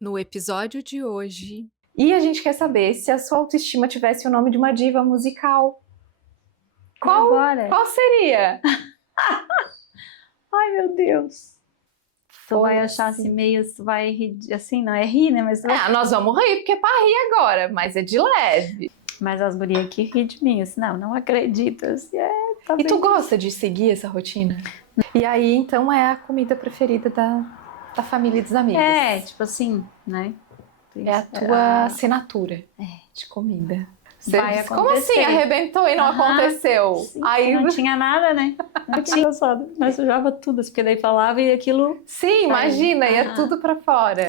No episódio de hoje. E a gente quer saber se a sua autoestima tivesse o nome de uma diva musical. Qual seria? Ai, meu Deus. Tu vai Fosse. achar assim meio, tu vai rir, assim, não é rir, né? Mas, Nós vamos rir, porque é pra rir agora, mas é de leve. mas as gurias aqui ri de mim, assim, não acredito. Assim, tá E tu bem. gosta de seguir essa rotina? E aí, então, é a comida preferida da família e dos amigos. É, tipo assim, né? É a tua assinatura de comida. Vai Como acontecer. assim? Arrebentou e não aconteceu? Sim, Aí não tinha nada, né? Não tinha só, mas sujava tudo, porque daí falava e aquilo... Sim, imagina, ia tudo pra fora.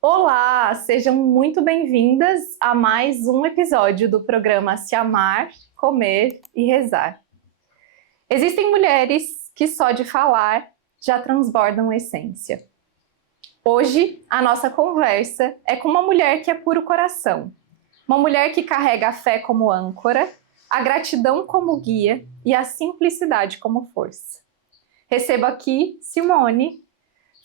Olá, sejam muito bem-vindas a mais um episódio do programa Se Amar, Comer e Rezar. Existem mulheres que só de falar já transbordam essência. Hoje, a nossa conversa é com uma mulher que é puro coração. Uma mulher que carrega a fé como âncora, a gratidão como guia e a simplicidade como força. Recebo aqui Simone,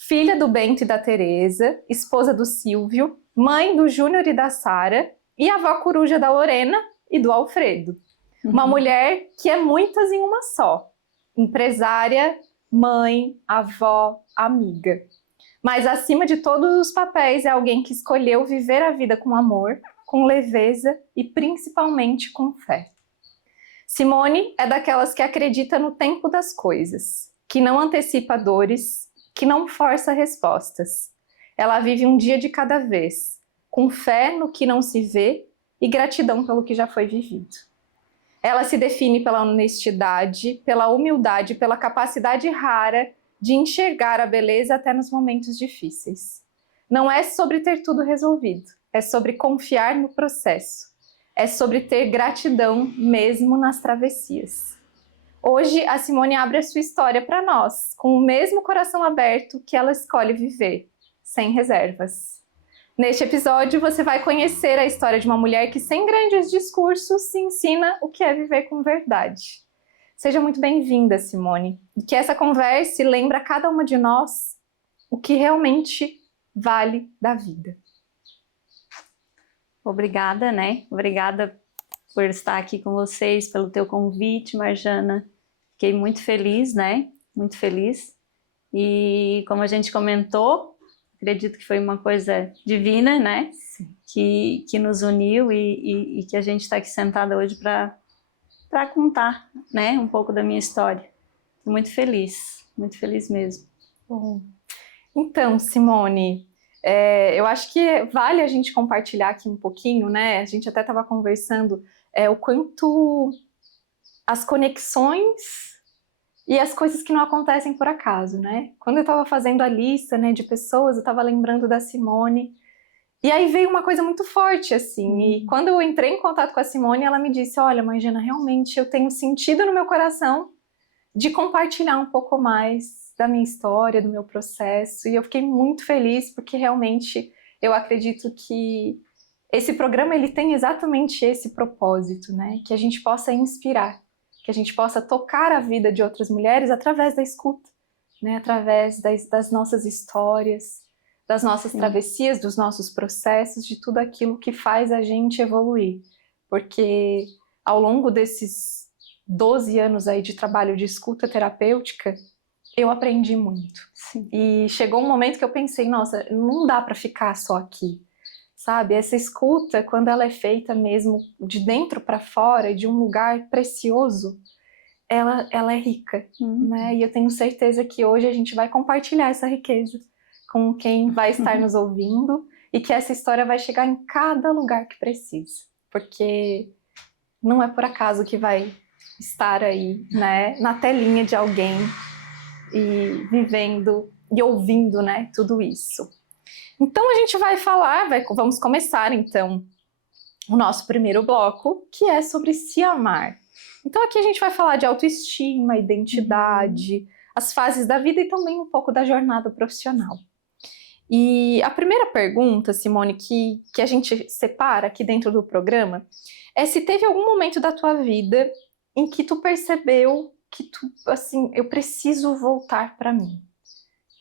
filha do Bento e da Teresa, esposa do Silvio, mãe do Júnior e da Sara e avó coruja da Lorena e do Alfredo. Uma mulher que é muitas em uma só. Empresária, mãe, avó, amiga. Mas acima de todos os papéis é alguém que escolheu viver a vida com amor, com leveza e principalmente com fé. Simone é daquelas que acredita no tempo das coisas, que não antecipa dores, que não força respostas. Ela vive um dia de cada vez, com fé no que não se vê e gratidão pelo que já foi vivido. Ela se define pela honestidade, pela humildade, pela capacidade rara de enxergar a beleza até nos momentos difíceis. Não é sobre ter tudo resolvido, é sobre confiar no processo. É sobre ter gratidão mesmo nas travessias. Hoje, a Simone abre a sua história para nós, com o mesmo coração aberto que ela escolhe viver, sem reservas. Neste episódio, você vai conhecer a história de uma mulher que, sem grandes discursos, se ensina o que é viver com verdade. Seja muito bem-vinda, Simone, e que essa conversa lembre a cada uma de nós o que realmente vale da vida. Obrigada, né? Obrigada por estar aqui com vocês, pelo teu convite, Marjana. Fiquei muito feliz, né? Muito feliz. E como a gente comentou, acredito que foi uma coisa divina, né? Que nos uniu e que a gente está aqui sentada hoje para contar, né? Um pouco da minha história. Estou muito feliz mesmo. Bom. Então, Simone, eu acho que vale a gente compartilhar aqui um pouquinho, né? A gente até estava conversando o quanto as conexões e as coisas que não acontecem por acaso, né? Quando eu estava fazendo a lista, né, de pessoas, eu estava lembrando da Simone, e aí veio uma coisa muito forte, assim, e quando eu entrei em contato com a Simone, ela me disse, olha, Marjana, realmente eu tenho sentido no meu coração de compartilhar um pouco mais da minha história, do meu processo, e eu fiquei muito feliz, porque realmente eu acredito que esse programa, ele tem exatamente esse propósito, né? Que a gente possa inspirar, que a gente possa tocar a vida de outras mulheres através da escuta, né? Através das nossas histórias, das nossas travessias, dos nossos processos, de tudo aquilo que faz a gente evoluir. Porque ao longo desses 12 anos aí de trabalho de escuta terapêutica, eu aprendi muito. Sim. E chegou um momento que eu pensei, nossa, não dá para ficar só aqui. Sabe, essa escuta, quando ela é feita mesmo de dentro para fora, de um lugar precioso, ela é rica, né? E eu tenho certeza que hoje a gente vai compartilhar essa riqueza com quem vai estar nos ouvindo e que essa história vai chegar em cada lugar que precisa, porque não é por acaso que vai estar aí, né, na telinha de alguém e vivendo e ouvindo, né, tudo isso. Então a gente vai falar, vamos começar então o nosso primeiro bloco, que é sobre se amar. Então aqui a gente vai falar de autoestima, identidade, as fases da vida e também um pouco da jornada profissional. E a primeira pergunta, Simone, que a gente separa aqui dentro do programa, é se teve algum momento da tua vida em que tu percebeu que tu, assim, eu preciso voltar para mim?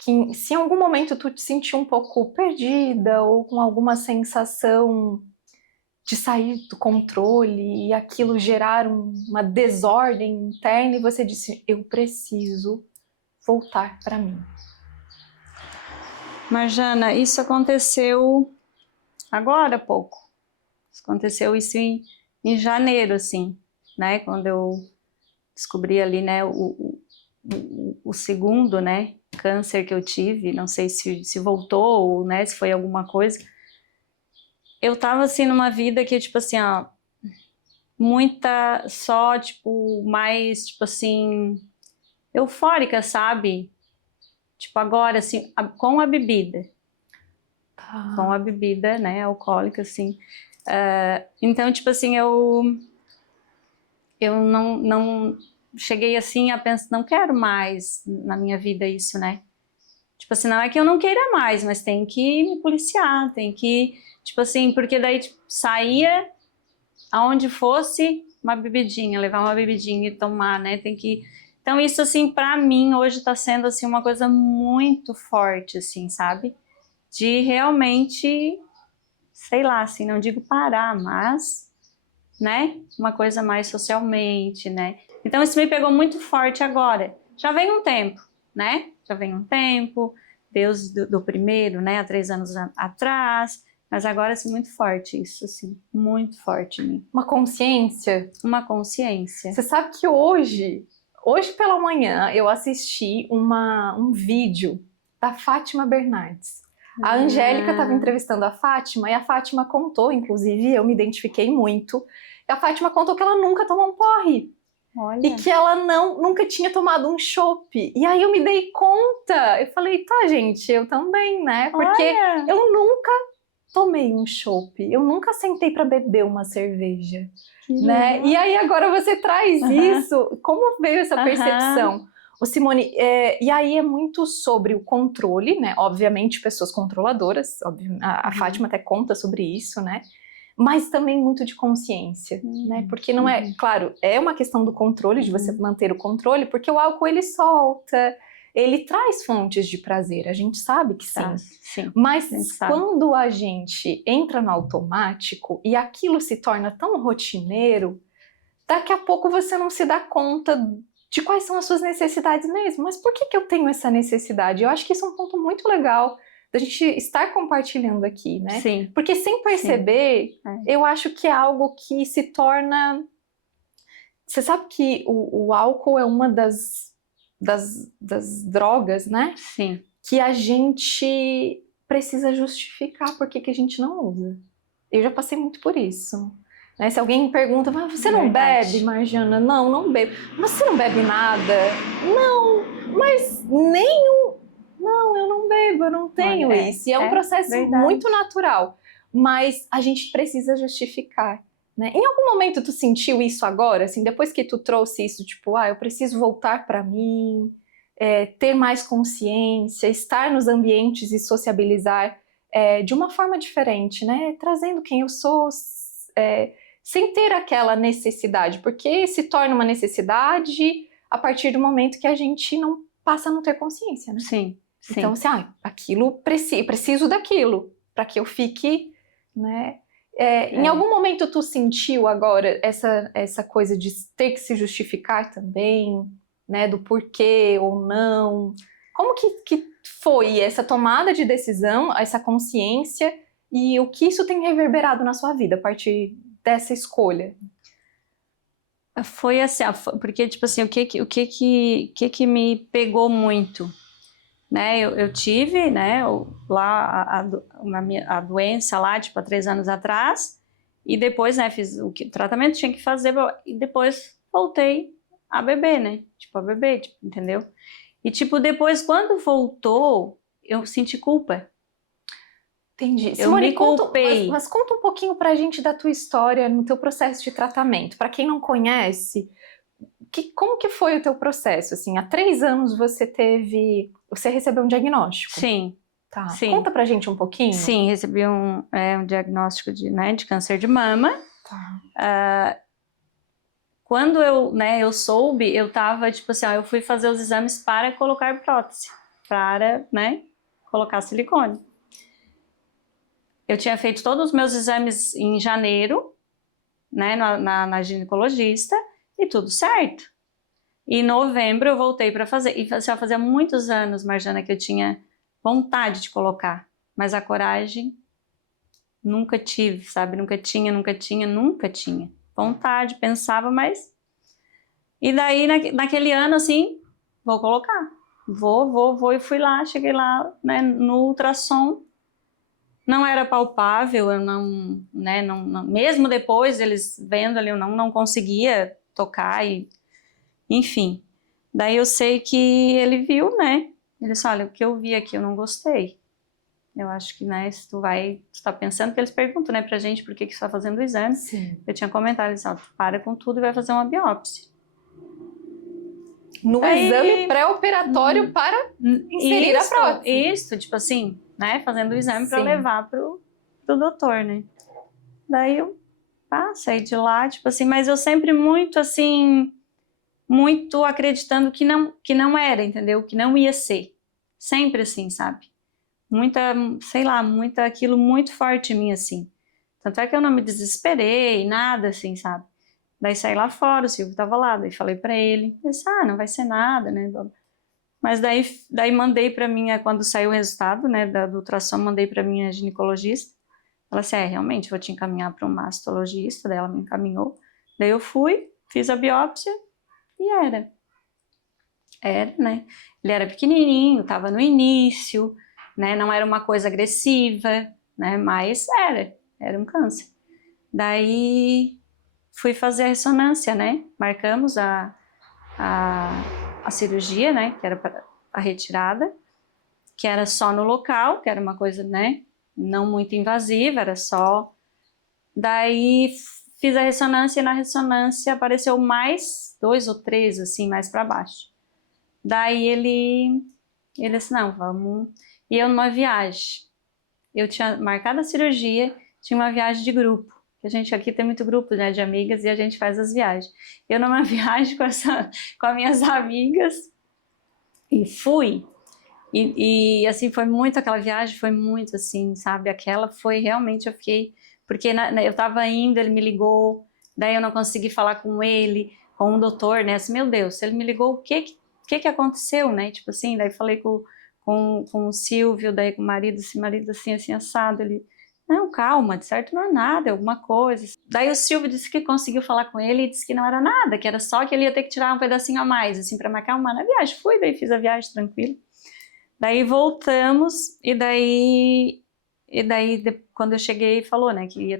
Que se em algum momento tu te sentiu um pouco perdida ou com alguma sensação de sair do controle e aquilo gerar uma desordem interna e você disse, eu preciso voltar para mim. Marjana, isso aconteceu agora há pouco. Aconteceu isso em janeiro, assim, né? Quando eu descobri ali, né, o segundo, né, câncer que eu tive, não sei se voltou ou, né, se foi alguma coisa. Eu tava, assim, numa vida que, tipo assim, ó, muita, só, tipo, mais, tipo assim, eufórica, sabe? Tipo, agora, assim, com a bebida. Com a bebida, né, alcoólica, assim. Então, tipo assim, eu não cheguei, assim, a pensar, não quero mais na minha vida isso, né? Tipo assim, não é que eu não queira mais, mas tem que me policiar, tem que, tipo assim, porque daí tipo, saía aonde fosse uma bebidinha, levar uma bebidinha e tomar, né? Tem que... Então isso, assim, pra mim, hoje tá sendo, assim, uma coisa muito forte, assim, sabe? De realmente, sei lá, assim, não digo parar, mas, né? Uma coisa mais socialmente, né? Então isso me pegou muito forte agora. Já vem um tempo, né? Já vem um tempo, desde do primeiro, né? Há 3 anos atrás, mas agora, assim, muito forte isso, assim, muito forte em mim. Uma consciência. Uma consciência. Você sabe que hoje pela manhã, eu assisti um vídeo da Fátima Bernardes. A Angélica estava entrevistando a Fátima e a Fátima contou, inclusive, eu me identifiquei muito, a Fátima contou que ela nunca tomou um porre. Olha. E que ela nunca tinha tomado um chopp. E aí eu me dei conta, eu falei, tá, gente, eu também, né? Porque Olha. eu nunca tomei um chopp, eu nunca sentei para beber uma cerveja, né? E aí agora você traz isso, como veio essa percepção? O Simone, e aí é muito sobre o controle, né? Obviamente pessoas controladoras, a Fátima até conta sobre isso, né? Mas também muito de consciência, né? Porque não é, claro, é uma questão do controle, de você manter o controle, porque o álcool ele solta, ele traz fontes de prazer, a gente sabe que sim. Sim. Mas quando a gente entra no automático e aquilo se torna tão rotineiro, daqui a pouco você não se dá conta de quais são as suas necessidades mesmo. Mas por que eu tenho essa necessidade? Eu acho que isso é um ponto muito legal da gente estar compartilhando aqui, né? Sim. Porque sem perceber, eu acho que é algo que se torna... Você sabe que o álcool é uma das drogas, né? Sim. Que a gente precisa justificar por que a gente não usa. Eu já passei muito por isso. Né? Se alguém me pergunta, mas você não bebe, Marjana? Não, não bebo. Mas você não bebe nada? Não, mas nenhum... Não, eu não bebo, eu não tenho isso. E é um processo muito natural. Mas a gente precisa justificar. Né? Em algum momento tu sentiu isso agora? Assim, depois que tu trouxe isso, tipo, eu preciso voltar para mim, ter mais consciência, estar nos ambientes e sociabilizar de uma forma diferente, né? Trazendo quem eu sou, sem ter aquela necessidade, porque se torna uma necessidade a partir do momento que a gente não passa a não ter consciência, né? Sim. Então, assim, aquilo preciso daquilo para que eu fique, né? Em algum momento tu sentiu agora essa coisa de ter que se justificar também, né? Do porquê ou não? Como que foi essa tomada de decisão, essa consciência e o que isso tem reverberado na sua vida a partir dessa escolha? Foi assim, porque tipo assim, o que me pegou muito, né? Eu tive, né? Lá a doença lá, tipo há 3 anos atrás, e depois, né? Fiz o tratamento tinha que fazer e depois voltei a beber, né? Tipo a beber, tipo, entendeu? E tipo depois quando voltou, eu senti culpa. Entendi. Simone, me culpei. Mas conta um pouquinho pra gente da tua história no teu processo de tratamento. Para quem não conhece, como que foi o teu processo? Assim, há 3 anos você recebeu um diagnóstico? Sim. Tá. Sim. Conta pra gente um pouquinho. Sim, recebi um diagnóstico de câncer de mama. Tá. quando eu soube, eu tava, tipo assim, ó, eu fui fazer os exames para colocar prótese, para, né, colocar silicone. Eu tinha feito todos os meus exames em janeiro, né, na ginecologista, e tudo certo. E em novembro eu voltei para fazer, e assim, fazia muitos anos, Marjana, que eu tinha vontade de colocar, mas a coragem nunca tive, sabe? Nunca tinha. Vontade, pensava, mas... E daí, naquele ano, assim, vou colocar. Vou, e fui lá, cheguei lá, né, no ultrassom. Não era palpável, eu não, né, mesmo depois eles vendo ali, eu não conseguia tocar, e, enfim. Daí eu sei que ele viu, né? Ele disse, olha, o que eu vi aqui eu não gostei. Eu acho que, né, se tu tá pensando, que eles perguntam, né, pra gente por que você tá fazendo o exame. Sim. Eu tinha comentado, eles disseram, para com tudo e vai fazer uma biópsia. No exame pré-operatório para inserir a prótese. Isso, tipo assim, né, fazendo o exame para levar pro doutor, né. Daí eu saí de lá, tipo assim, mas eu sempre muito assim, muito acreditando que não era, entendeu? Que não ia ser. Sempre assim, sabe? Muita, sei lá, aquilo muito forte em mim, assim. Tanto é que eu não me desesperei, nada assim, sabe? Daí saí lá fora, o Silvio tava lá, daí falei pra ele, disse, não vai ser nada, né? Mas daí mandei pra minha, quando saiu o resultado, né, do ultrassom, mandei pra minha ginecologista. Ela disse, realmente, vou te encaminhar para um mastologista, daí ela me encaminhou. Daí eu fui, fiz a biópsia e era, né? Ele era pequenininho, tava no início, né? Não era uma coisa agressiva, né? Mas era um câncer. Daí fui fazer a ressonância, né? Marcamos a cirurgia, né? Que era a retirada, que era só no local, que era uma coisa, né? Não muito invasiva, era só... Daí fiz a ressonância e na ressonância apareceu mais 2 ou 3, assim, mais para baixo. Daí ele disse, não, vamos... E eu numa viagem. Eu tinha marcado a cirurgia, tinha uma viagem de grupo. A gente aqui tem muito grupo, né, de amigas e a gente faz as viagens. Eu numa viagem com as minhas amigas e fui. E assim, foi muito aquela viagem, foi muito assim, sabe? Aquela foi realmente, eu fiquei... Porque eu tava indo, ele me ligou, daí eu não consegui falar com ele, com o doutor, né? Assim, meu Deus, se ele me ligou, o que aconteceu, né? Tipo assim, daí falei com o Silvio, daí com o marido assim, assado, ele... Não, calma, de certo não é nada, é alguma coisa. Daí o Silvio disse que conseguiu falar com ele e disse que não era nada, que era só que ele ia ter que tirar um pedacinho a mais, assim, pra me acalmar na viagem. Fui, daí fiz a viagem tranquilo. Daí voltamos, e daí quando eu cheguei, falou, né, que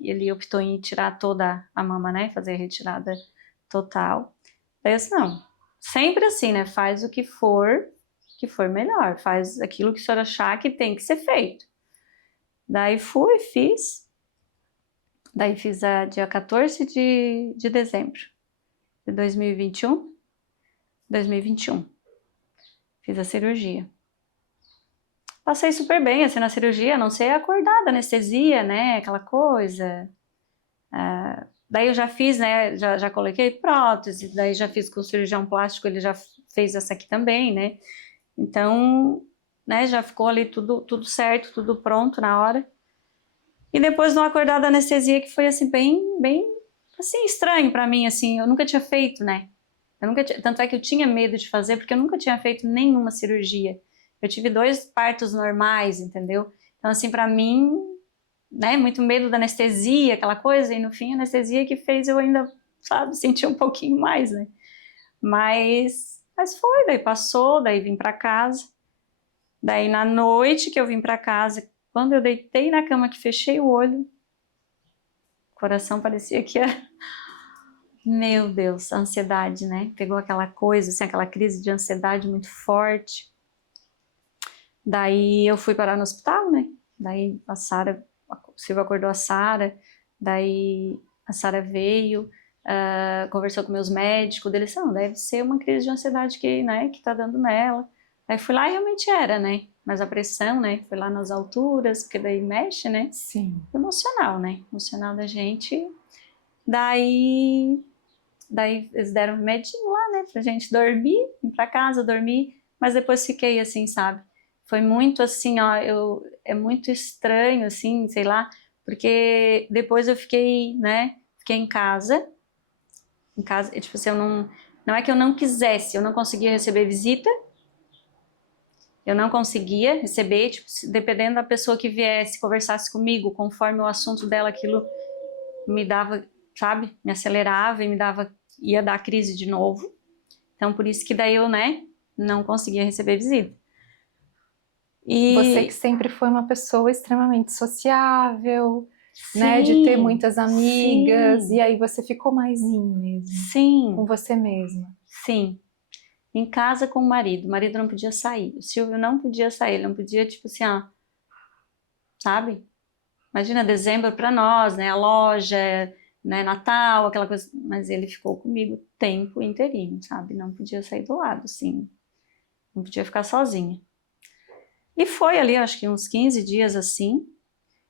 ele optou em tirar toda a mama, né, fazer a retirada total. Daí eu disse, não, sempre assim, né, faz o que for melhor, faz aquilo que a senhora achar que tem que ser feito. Daí fiz a dia 14 de dezembro de 2021, fiz a cirurgia. Passei super bem, assim, na cirurgia, a não ser acordada, anestesia, né, aquela coisa. Daí eu já fiz, né, já coloquei prótese, daí já fiz com o cirurgião plástico, ele já fez essa aqui também, né. Então, né, já ficou ali tudo certo, tudo pronto na hora. E depois de uma acordada anestesia que foi, assim, bem, assim, estranho pra mim, assim, eu nunca tinha feito, né. Tanto é que eu tinha medo de fazer, porque eu nunca tinha feito nenhuma cirurgia. Eu tive 2 partos normais, entendeu? Então, assim, pra mim, né, muito medo da anestesia, aquela coisa, e no fim a anestesia que fez eu ainda, sabe, sentir um pouquinho mais, né? Mas foi, daí passou, daí vim pra casa. Daí na noite que eu vim pra casa, quando eu deitei na cama que fechei o olho, o coração parecia que ia... Meu Deus, a ansiedade, né? Pegou aquela coisa, assim, aquela crise de ansiedade muito forte. Daí eu fui parar no hospital, né? Daí o Silvio acordou a Sara, daí a Sara veio, conversou com meus médicos, eles disseram, deve ser uma crise de ansiedade que tá dando nela. Aí fui lá e realmente era, né? Mas a pressão, né? Foi lá nas alturas, porque daí mexe, né? Sim. Emocional, né? Emocional da gente. Daí daí eles deram um remedinho lá, né, pra gente dormir, ir pra casa, dormir, mas depois fiquei assim, sabe? Foi muito assim, ó, é muito estranho, assim, sei lá, porque depois eu fiquei, né, fiquei em casa, tipo assim, não é que eu não quisesse, eu não conseguia receber visita, eu não conseguia receber, tipo, dependendo da pessoa que viesse, conversasse comigo, conforme o assunto dela, aquilo me dava, sabe, me acelerava e ia dar crise de novo. Então, por isso que daí eu, né, não conseguia receber visita. Você que E sempre foi uma pessoa extremamente sociável, né? De ter sim, muitas amigas, e sim, aí você ficou mais mesmo, com sim, você mesma. sim. Em casa com o marido não podia sair, o Silvio não podia sair, ele não podia, tipo assim, ó, sabe? Imagina dezembro para nós, né? A loja, né? Natal, aquela coisa. Mas ele ficou comigo o tempo inteirinho, sabe? Não podia sair do lado, assim. Não podia ficar sozinha. E foi ali, acho que uns 15 dias assim.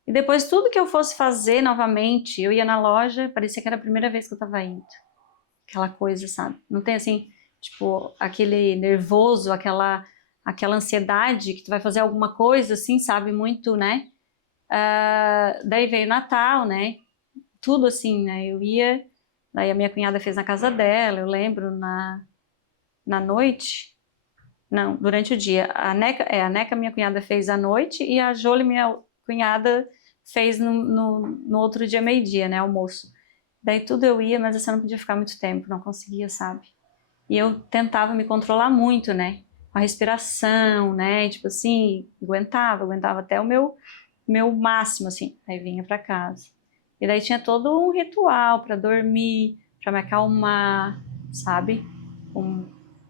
E depois tudo que eu fosse fazer novamente, eu ia na loja, parecia que era a primeira vez que eu tava indo. Aquela coisa, sabe? Não tem assim, tipo, aquele nervoso, aquela ansiedade que tu vai fazer alguma coisa assim, sabe? Muito, né? Daí veio Natal, né? Tudo assim, né? Eu ia, daí a minha cunhada fez na casa dela, eu lembro, na noite, não, durante o dia. A Neca, minha cunhada, fez à noite e a Jolie, minha cunhada, fez no outro dia, meio-dia, né? Almoço. Daí tudo eu ia, mas eu não podia ficar muito tempo, não conseguia, sabe? E eu tentava me controlar muito, né? A respiração, né? Tipo assim, aguentava até o meu máximo, assim. Aí vinha pra casa. E daí tinha todo um ritual para dormir, para me acalmar, sabe? Com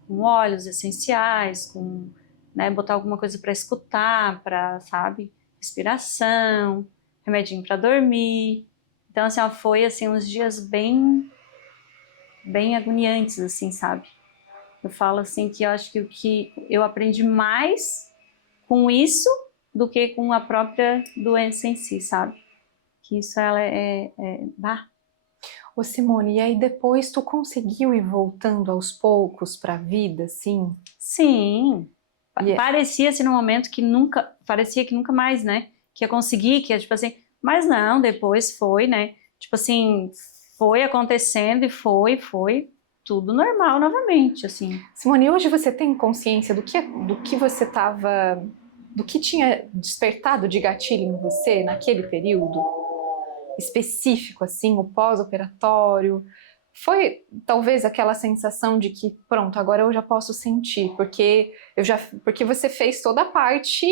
óleos essenciais, com, né, botar alguma coisa para escutar, para, sabe? Respiração, remedinho para dormir. Então, assim, ó, foi assim uns dias bem agoniantes, assim, sabe? Eu falo assim que eu acho que o que eu aprendi mais com isso do que com a própria doença em si, sabe? Que isso ela bah. Ô Simone, e aí depois tu conseguiu ir voltando aos poucos para a vida, assim? Sim, E parecia-se no momento parecia que nunca mais, né? Que ia conseguir, que ia, tipo assim, mas não, depois foi, né? Tipo assim, foi acontecendo e foi tudo normal novamente, assim. Simone, hoje você tem consciência do que você estava, do que tinha despertado de gatilho em você naquele período específico, assim, o pós-operatório? Foi talvez aquela sensação de que, pronto, agora eu já posso sentir, porque você fez toda a parte,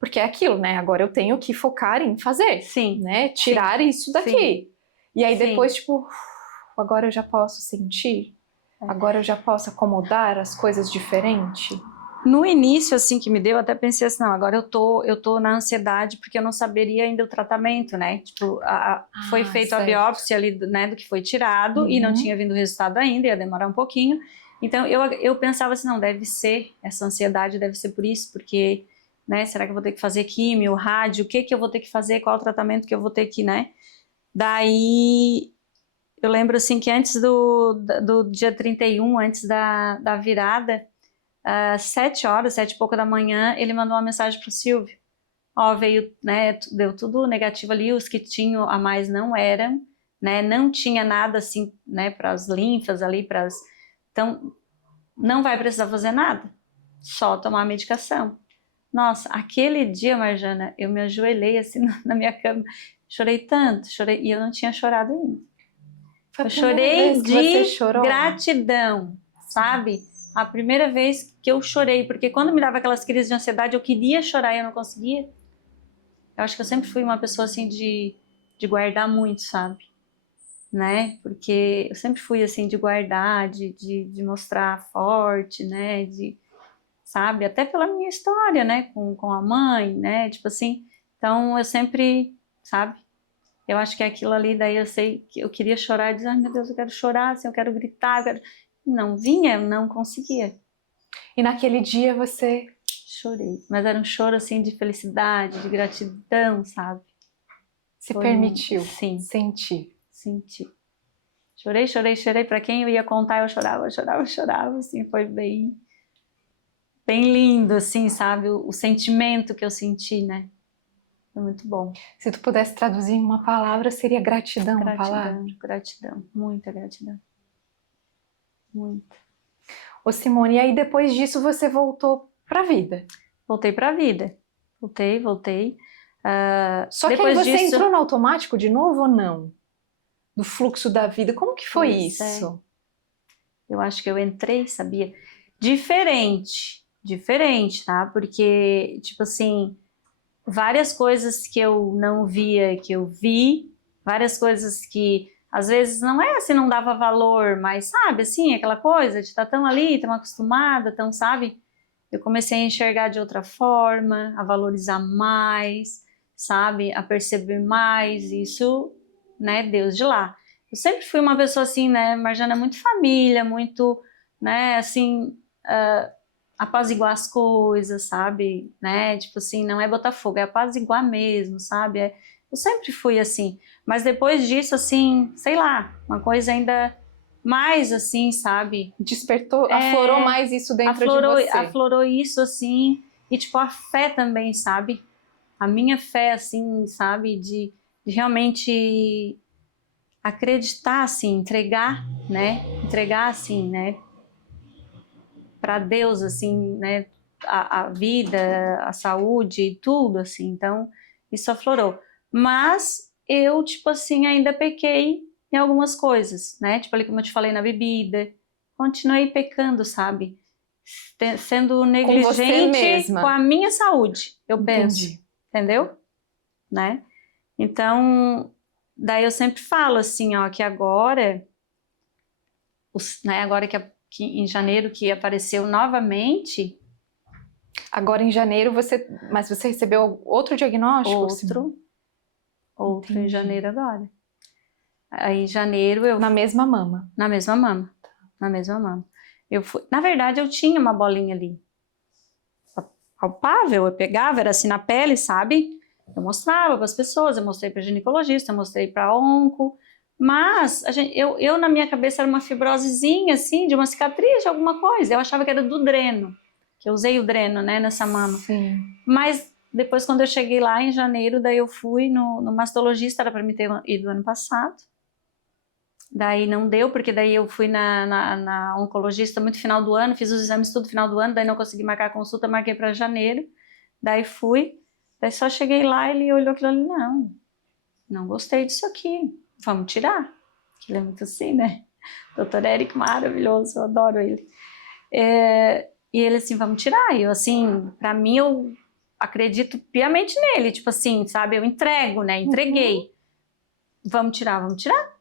porque é aquilo, né? Agora eu tenho que focar em fazer, Sim, né? Tirar sim, isso daqui. sim, E aí sim. depois, tipo, agora eu já posso sentir, agora eu já posso acomodar as coisas diferente. No início, assim, que me deu, eu até pensei assim, não, agora eu tô na ansiedade porque eu não saberia ainda o tratamento, né? Tipo, foi feita a Certo. biópsia ali, né, do que foi tirado e não tinha vindo o resultado ainda, ia demorar um pouquinho. Então, eu pensava assim, não, deve ser, essa ansiedade deve ser por isso, porque, né, será que eu vou ter que fazer químio, rádio, o que que eu vou ter que fazer, qual o tratamento que eu vou ter que, né? Daí, eu lembro, assim, que antes do dia 31, antes da virada, às 7 horas, 7 e pouco da manhã, ele mandou uma mensagem pro Silvio. Ó, veio, né, deu tudo negativo ali, os que tinham a mais não eram, né, não tinha nada assim, né, para as linfas ali, então, não vai precisar fazer nada, só tomar a medicação. Nossa, aquele dia, Marjana, eu me ajoelhei assim na minha cama, chorei tanto, chorei, e eu não tinha chorado ainda. Foi a Eu primeira chorei vez que você de chorou? gratidão, sabe? A primeira vez que eu chorei, porque quando me dava aquelas crises de ansiedade, eu queria chorar e eu não conseguia. Eu acho que eu sempre fui uma pessoa assim de guardar muito, sabe? Né? Porque eu sempre fui assim de guardar, de mostrar forte, né? Sabe? Até pela minha história, né? Com a mãe, né? Tipo assim. Então eu sempre, sabe? Eu acho que aquilo ali, daí eu sei que eu queria chorar e dizer, ai meu Deus, eu quero chorar, assim, eu quero gritar, eu quero... Não vinha, eu não conseguia. E naquele dia você Chorei, mas era um choro assim de felicidade, de gratidão, sabe? se Foi, permitiu sim, sentir. senti. Chorei, chorei, chorei. Para quem eu ia contar, eu chorava, chorava, chorava. Assim, foi bem, bem lindo, assim, sabe? O sentimento que eu senti, né? Foi muito bom. Se tu pudesse traduzir em uma palavra, seria gratidão, a palavra? Gratidão, gratidão, muita gratidão. Muita. Ô Simone, e aí depois disso você voltou pra vida? Voltei para a vida. Voltei. Só que aí depois você disso, entrou no automático de novo ou não? Do fluxo da vida, como que foi Pois é. isso? eu acho que eu entrei, sabia? Diferente, tá? Porque, tipo assim, várias coisas que eu não via, que eu vi, várias coisas que às vezes não é assim, não dava valor, mas sabe, assim, aquela coisa de estar tão ali, tão acostumada, tão, sabe? Eu comecei a enxergar de outra forma, a valorizar mais, sabe? A perceber mais, isso, né, Deus de lá. Eu sempre fui uma pessoa assim, né, Marjana, muito família, muito, né, assim, apaziguar as coisas, sabe? Né? Tipo assim, não é botar fogo, é apaziguar mesmo, sabe? Eu sempre fui assim. Mas depois disso, assim, sei lá, uma coisa ainda mais assim, sabe? Despertou, aflorou mais isso dentro de você. Aflorou isso, assim, e tipo, a fé também, sabe? A minha fé, assim, sabe? De realmente acreditar, assim, entregar, né? Entregar, assim, né? Para Deus, assim, né? A vida, a saúde, tudo, assim. Então, isso aflorou. Mas eu, tipo assim, ainda pequei em algumas coisas, né? Tipo ali, como eu te falei, na bebida. Continuei pecando, sabe? Sendo você negligente mesma. com a minha saúde, eu penso. Entendi. Entendeu? Né? Então, daí eu sempre falo assim, ó, que agora, né, agora que em janeiro que apareceu novamente, Agora em janeiro mas você recebeu outro diagnóstico? Simone? outro em Entendi. janeiro agora. Aí em janeiro eu Na mesma mama. na mesma mama. Eu fui, na verdade eu tinha uma bolinha ali, palpável, eu pegava, era assim na pele, sabe? Eu mostrava para as pessoas, eu mostrei para ginecologista, eu mostrei para onco, mas eu na minha cabeça era uma fibrosezinha assim, de uma cicatriz, de alguma coisa. Eu achava que era do dreno, que eu usei o dreno, né, nessa mama. Sim. Mas depois, quando eu cheguei lá em janeiro, daí eu fui no mastologista, era para me ter ido ano passado. Daí não deu, porque daí eu fui na oncologista muito final do ano, fiz os exames tudo final do ano, daí não consegui marcar a consulta, marquei para janeiro. Daí fui, daí só cheguei lá, ele olhou aquilo ali, não gostei disso aqui, vamos tirar. Ele é muito assim, né? Doutor Eric, maravilhoso, eu adoro ele. E ele assim, vamos tirar. E eu assim, pra mim, eu acredito piamente nele, tipo assim, sabe? Eu entrego, né? Entreguei. Vamos tirar, vamos tirar.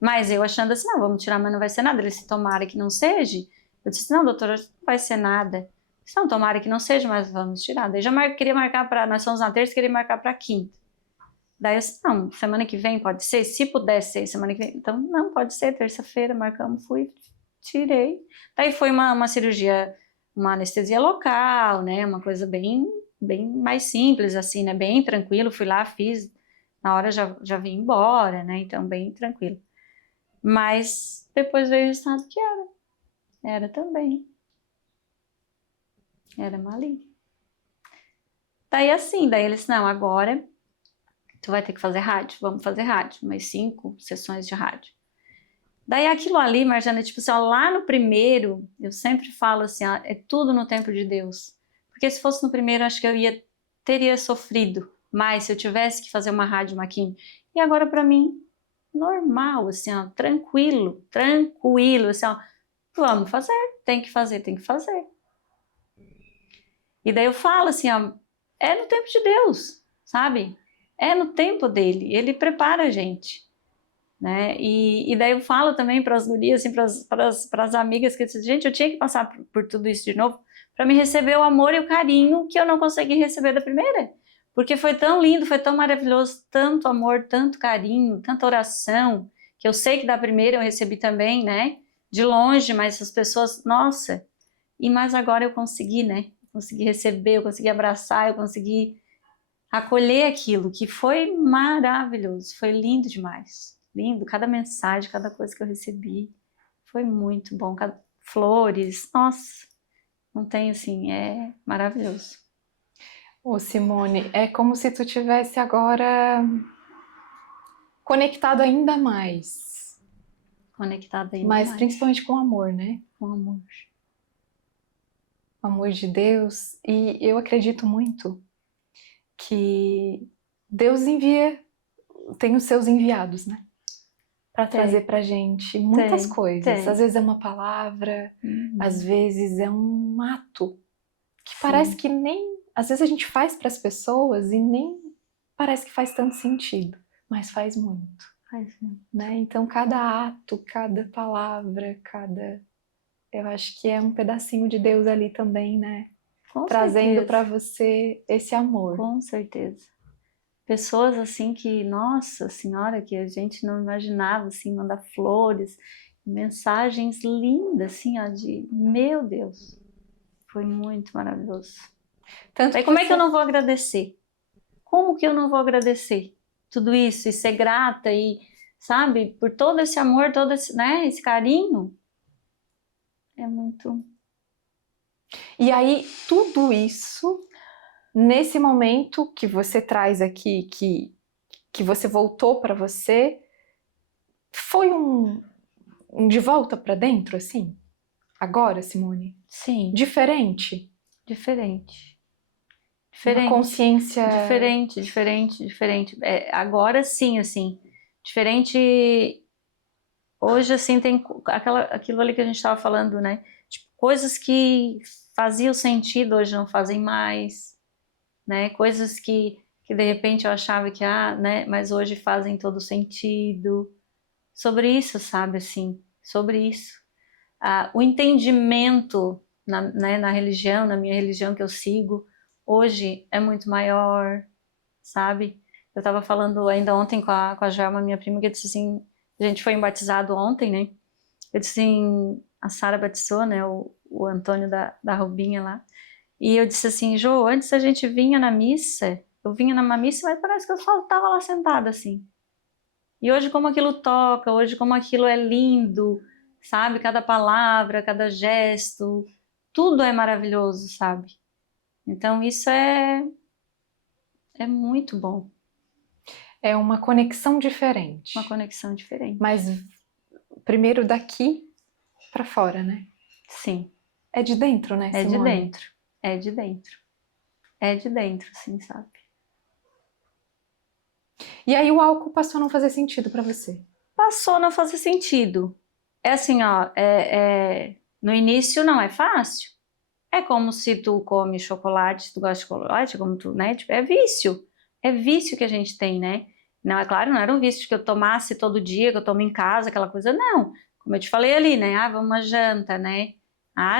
Mas eu achando assim, não, vamos tirar, mas não vai ser nada. Ele disse, tomara que não seja. Eu disse, não, doutora, não vai ser nada. Ele disse, não, tomara que não seja, mas vamos tirar. Daí já queria marcar para, nós fomos na terça, queria marcar para quinta. Daí eu disse, não, semana que vem pode ser? Se puder ser semana que vem. Então, não, pode ser, terça-feira, marcamos, fui, tirei. Daí foi uma cirurgia, uma anestesia local, né, uma coisa bem mais simples, assim, né, bem tranquilo. Fui lá, fiz, na hora já vim embora, né, então bem tranquilo. Mas depois veio o resultado que era também. Era maligno. Daí assim, daí eles, não, agora tu vai ter que fazer rádio, vamos fazer rádio, mais 5 sessões de rádio. Daí aquilo ali, Marjana, tipo assim, ó, lá no primeiro, eu sempre falo assim, ó, é tudo no tempo de Deus. Porque se fosse no primeiro, acho que eu teria sofrido mais se eu tivesse que fazer uma rádio, uma quimio. E agora para mim, normal, assim, ó, tranquilo, assim, ó, vamos fazer, tem que fazer. E daí eu falo assim, ó, é no tempo de Deus, sabe? É no tempo dele, ele prepara a gente, né? E daí eu falo também para as gurias, assim, para as amigas, que dizem, gente, eu tinha que passar por tudo isso de novo para me receber o amor e o carinho que eu não consegui receber da primeira. Porque foi tão lindo, foi tão maravilhoso, tanto amor, tanto carinho, tanta oração, que eu sei que da primeira eu recebi também, né? De longe, mas as pessoas, nossa, mas agora eu consegui, né? Consegui receber, eu consegui abraçar, eu consegui acolher aquilo, que foi maravilhoso, foi lindo demais. lindo, cada mensagem, cada coisa que eu recebi, foi muito bom, flores, nossa, não tem assim, é maravilhoso. Ô Simone, é como se tu tivesse agora conectado ainda mais, Conectada ainda mas mais principalmente com amor, né? com amor. O amor de Deus. E eu acredito muito que Deus tem os seus enviados, né? Para trazer pra gente muitas coisas. Às vezes é uma palavra, às vezes é um ato que parece que nem, às vezes a gente faz para as pessoas e nem parece que faz tanto sentido, mas faz muito, né? Então cada ato, cada palavra, eu acho que é um pedacinho de Deus ali também, né? Com Trazendo para certeza. você esse amor. Com certeza. Pessoas assim que, nossa senhora, que a gente não imaginava, assim, mandar flores, mensagens lindas, assim, ó, de, meu Deus, foi muito maravilhoso. Tanto Como é que eu não vou agradecer? Como que eu não vou agradecer tudo isso e ser grata e, sabe, por todo esse amor, todo esse, né, esse carinho? É muito... E aí, tudo isso, nesse momento que você traz aqui, que você voltou para você, foi um de volta para dentro, assim? Agora, Simone? Sim. Diferente? Diferente. Uma consciência... Diferente. Agora sim, assim, diferente... Hoje, assim, tem aquilo ali que a gente estava falando, né? Tipo, coisas que faziam sentido hoje não fazem mais, né? Coisas que de repente eu achava que, né? Mas hoje fazem todo sentido. Sobre isso, sabe, assim, sobre isso. O entendimento na religião, na minha religião que eu sigo, hoje é muito maior, sabe? Eu estava falando ainda ontem com a Joelma, minha prima, que disse assim, a gente foi batizado ontem, né? Eu disse assim, a Sara batizou, né? O Antônio da Rubinha lá. E eu disse assim, Jô, antes a gente vinha na missa, eu vinha numa missa, mas parece que eu só estava lá sentada assim. E hoje como aquilo toca, hoje como aquilo é lindo, sabe? Cada palavra, cada gesto, tudo é maravilhoso, sabe? Então isso é muito bom. É uma conexão diferente. Uma conexão diferente. Mas primeiro daqui para fora, né? Sim. É de dentro, né, Simone? É de dentro. É de dentro. É de dentro, sim, sabe? E aí o álcool passou a não fazer sentido para você? Passou a não fazer sentido. É assim, ó, no início não é fácil. É como se tu come chocolate, tu gosta de chocolate, como tu, né? Tipo, é vício. É vício que a gente tem, né? Não, é claro, não era um vício que eu tomasse todo dia, que eu tomo em casa, aquela coisa, não. Como eu te falei ali, né? Vamos uma janta, né?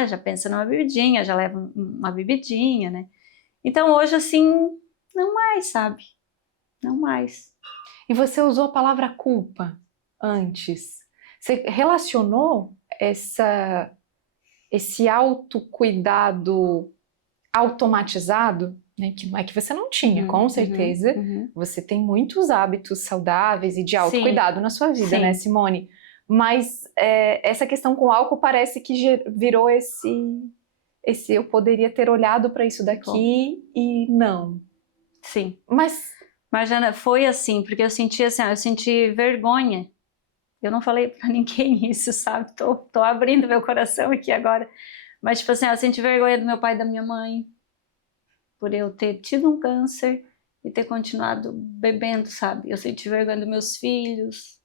Já pensa numa bebidinha, já leva uma bebidinha, né? Então hoje, assim, não mais, sabe? Não mais. E você usou a palavra culpa antes. Você relacionou esse autocuidado automatizado, né, que não é que você não tinha, com certeza. Você tem muitos hábitos saudáveis e de autocuidado na sua vida, né, Simone? Mas essa questão com o álcool parece que virou esse eu poderia ter olhado para isso daqui e não. Sim. Mas, Jana, foi assim, porque eu senti assim, eu senti vergonha. Eu não falei pra ninguém isso, sabe? Tô abrindo meu coração aqui agora. Mas, tipo assim, eu senti vergonha do meu pai e da minha mãe por eu ter tido um câncer e ter continuado bebendo, sabe? Eu senti vergonha dos meus filhos,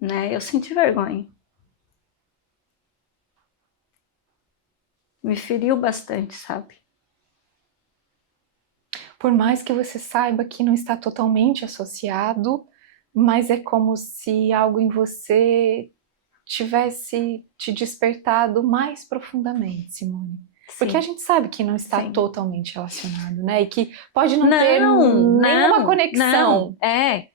né? Eu senti vergonha. Me feriu bastante, sabe? Por mais que você saiba que não está totalmente associado, mas é como se algo em você tivesse te despertado mais profundamente, Simone. Porque a gente sabe que não está totalmente relacionado, né? E que pode não ter nenhuma conexão. Não.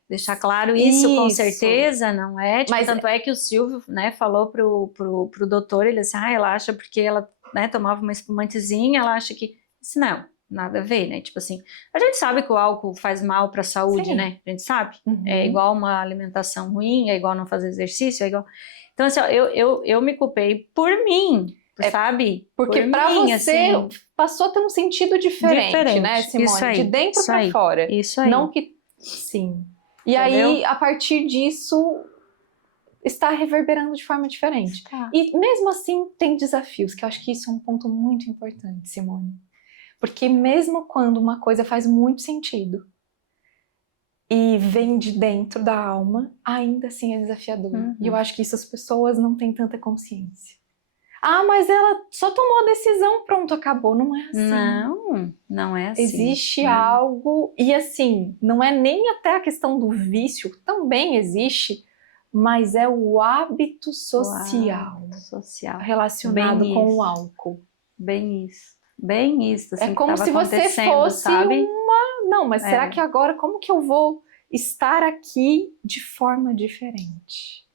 Deixar claro isso, com certeza, não é? Tipo, tanto é que o Silvio, né, falou pro doutor, ele disse, ela acha porque ela, né, tomava uma espumantezinha, ela acha que... Disse, não, nada a ver, né? Tipo assim, a gente sabe que o álcool faz mal para a saúde, Sim. né? A gente sabe. Uhum. É igual uma alimentação ruim, é igual não fazer exercício, é igual... Então, assim, ó, eu me culpei por mim, sabe? Porque por pra mim, você assim, passou a ter um sentido diferente, né, Simone? Isso aí, de dentro isso pra aí, fora. Isso aí. Não que... Sim. E Entendeu? aí, a partir disso, está reverberando de forma diferente. Tá. E mesmo assim, tem desafios, que eu acho que isso é um ponto muito importante, Simone. Porque mesmo quando uma coisa faz muito sentido e vem de dentro da alma, ainda assim é desafiador. Uhum. E eu acho que isso as pessoas não têm tanta consciência. Ah, mas ela só tomou a decisão, pronto, acabou. Não é assim. Não é assim. Existe não. algo, e assim, não é nem até a questão do vício, também existe, mas é o hábito social relacionado Bem com isso. o álcool. Bem isso. Assim, É como que se tava você acontecendo, fosse sabe? Não, mas será que agora, como que eu vou estar aqui de forma diferente?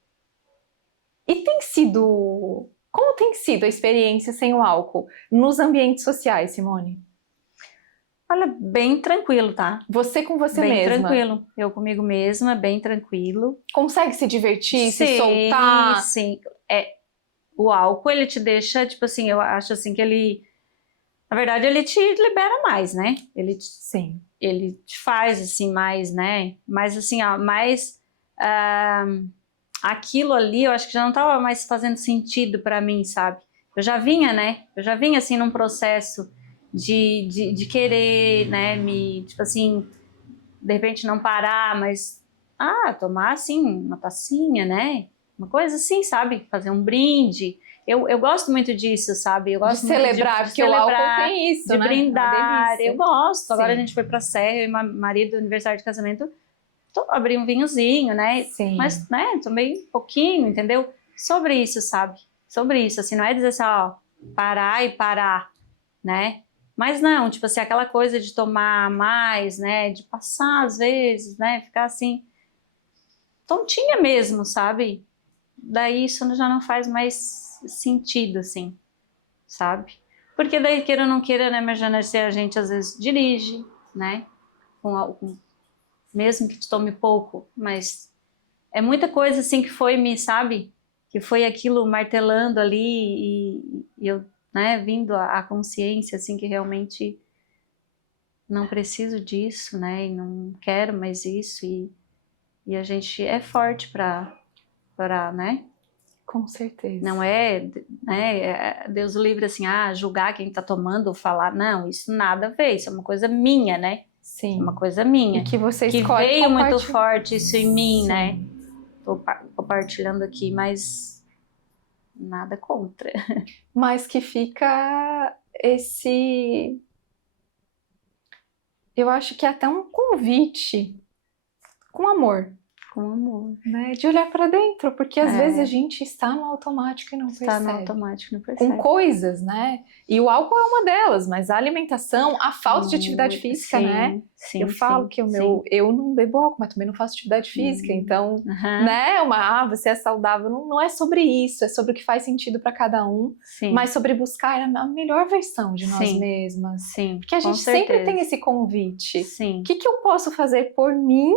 E tem sido... Como tem sido a experiência sem o álcool nos ambientes sociais, Simone? Olha, bem tranquilo, tá? Você com você bem mesma. Tranquilo. Eu comigo mesma, bem tranquilo. Consegue se divertir, Sim, se soltar? Sim. O álcool, ele te deixa, tipo assim, eu acho assim que ele... Na verdade, ele te libera mais, né? Sim. Ele te faz, assim, mais, né? Mas, assim, ó, mais... aquilo ali, eu acho que já não estava mais fazendo sentido para mim, sabe? Eu já vinha, né? Eu já vinha, assim, num processo de querer, né? Tipo assim, de repente não parar, mas... tomar, assim, uma tacinha, né? Uma coisa assim, sabe? Fazer um brinde. Eu gosto muito disso, sabe? Eu gosto de muito celebrar, de porque celebrar, o álcool tem isso, de né? brindar. Eu gosto. Sim. Agora a gente foi pra Serra, eu e meu marido, aniversário de casamento, abri um vinhozinho, né? Sim. Mas, né, tomei um pouquinho, entendeu? Sobre isso, sabe? Sobre isso, assim, não é dizer assim, ó, parar, né? Mas não, tipo assim, aquela coisa de tomar mais, né? De passar às vezes, né? Ficar assim, tontinha mesmo, sabe? Daí isso já não faz mais sentido, assim, sabe? Porque daí, queira ou não queira, né, Marjana, se a gente às vezes dirige, né? Mesmo que tu tome pouco, mas é muita coisa assim que foi me, sabe? Que foi aquilo martelando ali e eu, né, vindo a consciência assim que realmente não preciso disso, né? E não quero mais isso e a gente é forte para, né? Com certeza. Não é, né? Deus o livre assim, julgar quem tá tomando ou falar, não, isso nada a ver, isso é uma coisa minha, né? Sim. Uma coisa minha. E que você que escolhe veio muito forte isso em mim, Sim. né? Tô compartilhando aqui, mas nada contra. Mas que fica esse... Eu acho que é até um convite com amor. Com amor. Né? De olhar para dentro, porque às vezes a gente está no automático e não percebe. Está no automático e não percebe. Com coisas, né? E o álcool é uma delas, mas a alimentação, a falta de atividade física, né? Sim, eu falo que eu não bebo álcool, mas também não faço atividade física, então, né? Você é saudável, não é sobre isso, é sobre o que faz sentido para cada um, mas sobre buscar a melhor versão de nós mesmas. Sim, porque a gente sempre tem esse convite. Sim. O que eu posso fazer por mim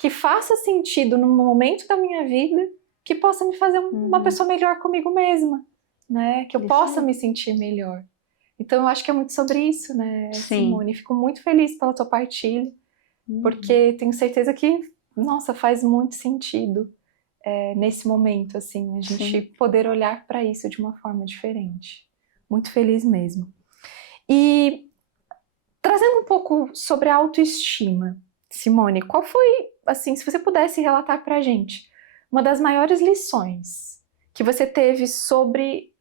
que faça sentido num momento da minha vida, que possa me fazer uma pessoa melhor comigo mesma, né? Que eu possa me sentir melhor. Então, eu acho que é muito sobre isso, né, Simone? Fico muito feliz pela tua partilha, porque tenho certeza que, nossa, faz muito sentido nesse momento, assim, a gente poder olhar para isso de uma forma diferente. Muito feliz mesmo. E, trazendo um pouco sobre a autoestima, Simone, qual foi, assim, se você pudesse relatar pra gente, uma das maiores lições que você teve sobre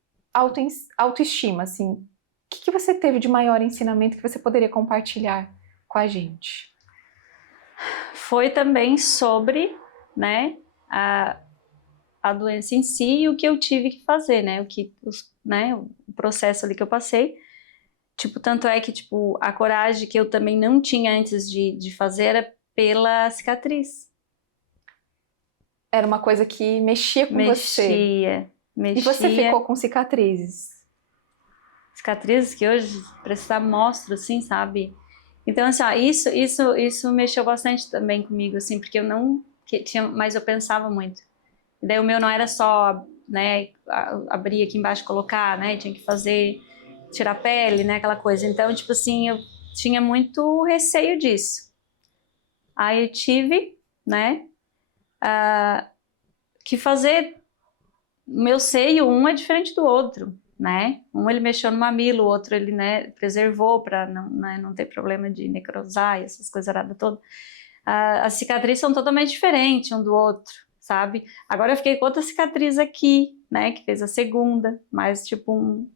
autoestima, assim, o que você teve de maior ensinamento que você poderia compartilhar com a gente? Foi também sobre, né, a doença em si e o que eu tive que fazer, né, o processo ali que eu passei. Tipo, tanto é que, tipo, a coragem que eu também não tinha antes de fazer era pela cicatriz. Era uma coisa que mexia com você. Mexia. E você ficou com cicatrizes? cicatrizes que hoje, se precisar, mostro, assim, sabe? Então, assim, ó, isso mexeu bastante também comigo, assim, porque eu não tinha, mas eu pensava muito. E daí o meu não era só, né, abrir aqui embaixo e colocar, né, tinha que fazer, tirar a pele, né, aquela coisa. Então, tipo assim, eu tinha muito receio disso. Aí eu tive, né, que fazer meu seio, um é diferente do outro, né? Um ele mexeu no mamilo, o outro ele, né, preservou para não, né, não ter problema de necrosar e essas coisas erradas todas. As cicatrizes são totalmente diferentes um do outro, sabe? Agora eu fiquei com outra cicatriz aqui, né, que fez a segunda, mais tipo um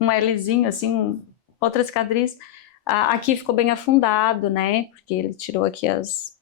Lzinho, assim, outra cicatriz. Aqui ficou bem afundado, né, porque ele tirou aqui as...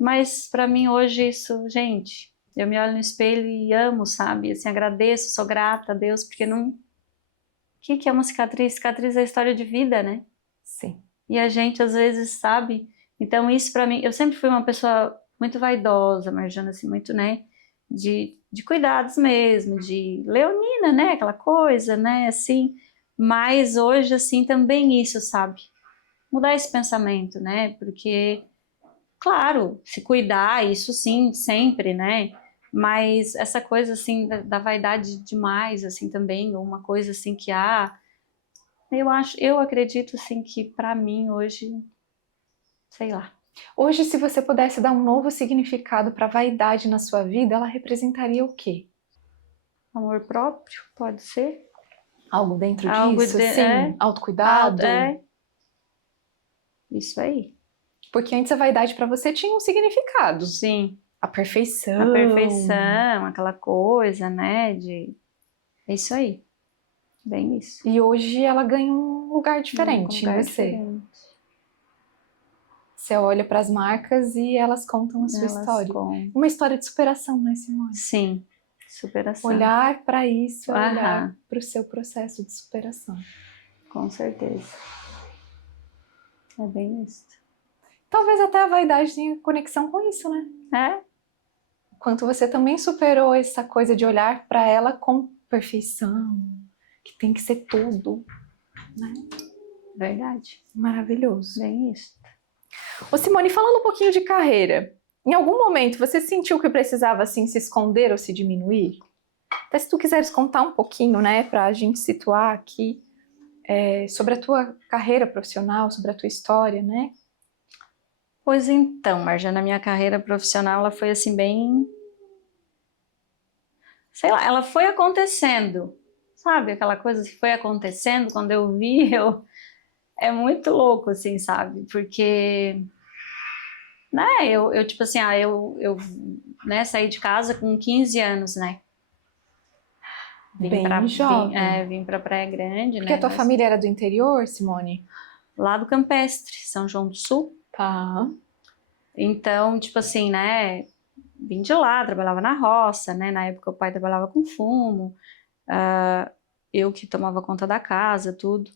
Mas para mim hoje isso, gente, eu me olho no espelho e amo, sabe? Assim, agradeço, sou grata a Deus, porque não... O que é uma cicatriz? Cicatriz é história de vida, né? Sim. E a gente às vezes sabe. Então isso para mim, eu sempre fui uma pessoa muito vaidosa, Marjana, assim, muito, né? De cuidados mesmo, de leonina, né? Aquela coisa, né? Assim. Mas hoje, assim, também isso, sabe? Mudar esse pensamento, né? Porque, claro, se cuidar, isso sim, sempre, né? Mas essa coisa, assim, da vaidade demais, assim, também, ou uma coisa, assim, que eu acredito, assim, que para mim hoje, sei lá. Hoje, se você pudesse dar um novo significado para a vaidade na sua vida, ela representaria o quê? Amor próprio, pode ser? Algo dentro Algo disso, sim? Autocuidado? Isso aí. Porque antes a vaidade para você tinha um significado. Sim. A perfeição. A perfeição, aquela coisa, né? É isso aí. Bem isso. E hoje ela ganha um lugar diferente em você. Diferente. Você olha para as marcas e elas contam a sua história. Uma história de superação, né, Simone? Sim, superação. Olhar para isso é olhar para o seu processo de superação. Com certeza. É bem isso. Talvez até a vaidade tenha conexão com isso, né? É? Quanto você também superou essa coisa de olhar para ela com perfeição, que tem que ser tudo, né? Verdade. Maravilhoso. Bem isso. Ô Simone, falando um pouquinho de carreira, em algum momento você sentiu que precisava assim se esconder ou se diminuir? Até se tu quiseres contar um pouquinho, né, para a gente situar aqui sobre a tua carreira profissional, sobre a tua história, né? Pois então, Marjana, a minha carreira profissional, ela foi assim bem... Sei lá, ela foi acontecendo, sabe? Aquela coisa que foi acontecendo, quando eu vi, é muito louco, assim, sabe? Porque, né, eu tipo assim, eu né, saí de casa com 15 anos, né? Bem jovem. Vim pra Praia Grande, Porque né? a tua família era do interior, Simone? Lá do Campestre, São João do Sul. Tá. Então, tipo assim, né? Vim de lá, trabalhava na roça, né? Na época o pai trabalhava com fumo. Eu que tomava conta da casa, tudo.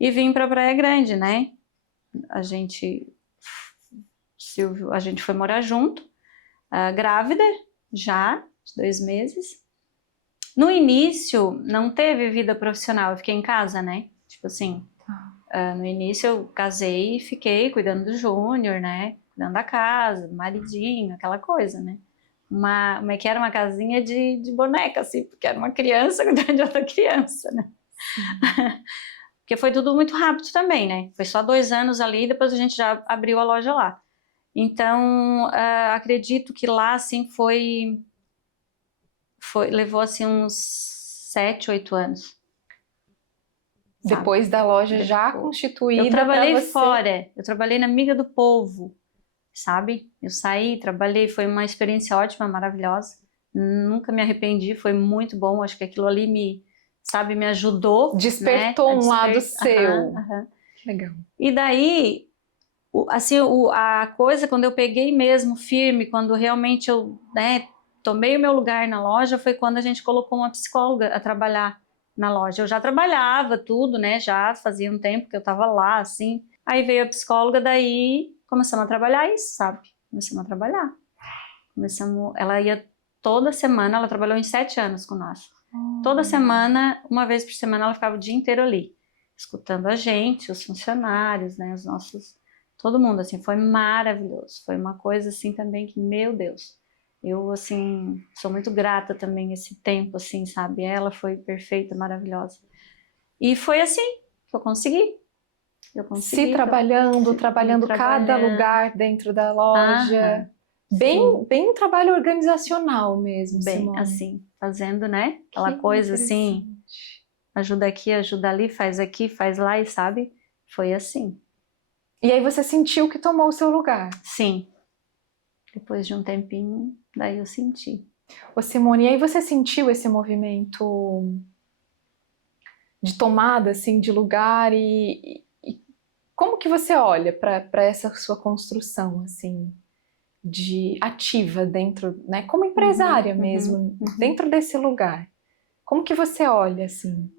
E vim pra Praia Grande, né? A gente foi morar junto, grávida, já, de 2 meses. No início, não teve vida profissional, eu fiquei em casa, né? Tipo assim, no início eu casei e fiquei cuidando do Júnior, né? Cuidando da casa, do maridinho, aquela coisa, né? Como é que era uma casinha de boneca, assim, porque era uma criança cuidando de outra criança, né? Porque foi tudo muito rápido também, né? Foi só 2 anos ali, depois a gente já abriu a loja lá. Então, acredito que lá, assim, levou, assim, uns 7, 8 anos. Sabe? Depois da loja já constituída. Eu trabalhei fora, eu trabalhei na Amiga do Povo, sabe? Eu saí, trabalhei, foi uma experiência ótima, maravilhosa. Nunca me arrependi, foi muito bom. Acho que aquilo ali me ajudou. Despertou, né? Um lado seu. Legal. E daí, assim, a coisa, quando eu peguei mesmo firme, quando realmente eu, né, tomei o meu lugar na loja, foi quando a gente colocou uma psicóloga a trabalhar na loja. Eu já trabalhava tudo, né? Já fazia um tempo que eu tava lá, assim. Aí veio a psicóloga, daí começamos a trabalhar isso, sabe? Começamos a trabalhar. Ela ia toda semana, ela trabalhou em 7 anos com nós. Toda semana, uma vez por semana, ela ficava o dia inteiro ali. escutando a gente, os funcionários, né, os nossos, todo mundo, assim, foi maravilhoso. Foi uma coisa, assim, também que, meu Deus, eu, assim, sou muito grata também esse tempo, assim, sabe? Ela foi perfeita, maravilhosa. E foi assim que eu consegui. Eu consegui. Trabalhando cada lugar dentro da loja. Aham, sim. Bem um trabalho organizacional mesmo, Bem, Simone. assim, fazendo, né? Aquela Que coisa assim, interessante. ajuda aqui, ajuda ali, aqui, faz lá, e sabe? Foi assim. E aí você sentiu que tomou o seu lugar. Sim. Depois de um tempinho, daí eu senti. Ô Simone, e aí você sentiu esse movimento de tomada, assim, de lugar e como que você olha para essa sua construção, assim, de ativa dentro, né, como empresária mesmo, dentro desse lugar? Como que você olha, assim?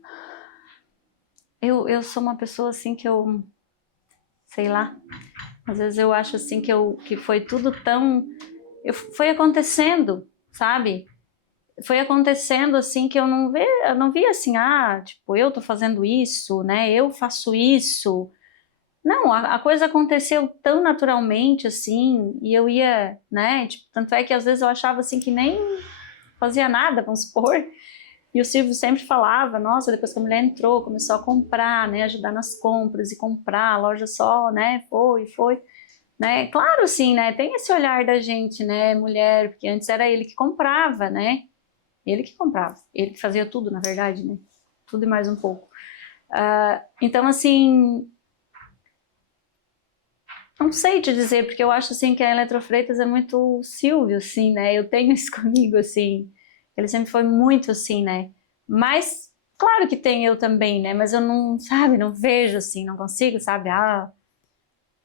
Eu sou uma pessoa assim que eu, sei lá, às vezes eu acho assim que foi tudo tão, foi acontecendo, sabe? Foi acontecendo assim que eu não vi assim, tipo, eu tô fazendo isso, né? Eu faço isso. Não, a coisa aconteceu tão naturalmente assim, e eu ia, né? Tipo, tanto é que às vezes eu achava assim que nem fazia nada, vamos supor. E o Silvio sempre falava, nossa, depois que a mulher entrou, começou a comprar, né, ajudar nas compras e comprar, a loja só, né, foi, né, claro, sim, né, tem esse olhar da gente, né, mulher, porque antes era ele que comprava, né, ele que fazia tudo, na verdade, né, tudo e mais um pouco. Então, assim, não sei te dizer, porque eu acho, assim, que a Eletrofreitas é muito Silvio, assim, né, eu tenho isso comigo, assim, ele sempre foi muito assim, né, mas claro que tem eu também, né? Mas eu não, sabe, não vejo assim, não consigo, sabe?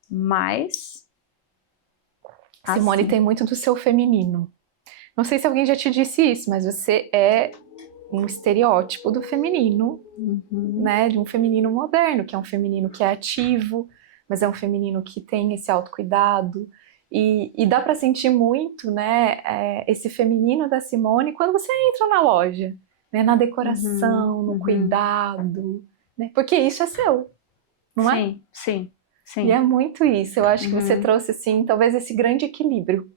Mas Simone assim. tem muito do seu feminino. Não sei se alguém já te disse isso, mas você é um estereótipo do feminino, né? De um feminino moderno, que é um feminino que é ativo, mas é um feminino que tem esse autocuidado. E dá para sentir muito, né, esse feminino da Simone quando você entra na loja, né, na decoração, no cuidado, né? Porque isso é seu, não é? Sim, sim, E é sim. muito isso. Eu acho que você trouxe, assim, talvez esse grande equilíbrio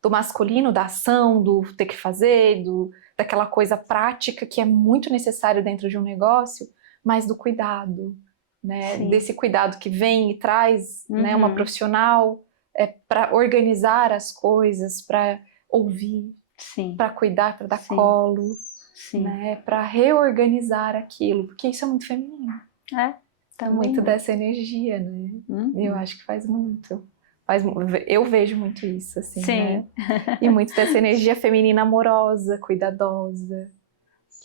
do masculino, da ação, do ter que fazer, daquela coisa prática que é muito necessário dentro de um negócio, mas do cuidado, né? Sim. Desse cuidado que vem e traz, né, uma profissional para organizar as coisas, para ouvir, Sim. para cuidar, para dar Sim. colo, Sim. né? Para reorganizar aquilo, porque isso é muito feminino. É muito dessa energia, né? Eu acho que faz muito. Eu vejo muito isso, assim, Sim. né? E muito dessa energia feminina amorosa, cuidadosa,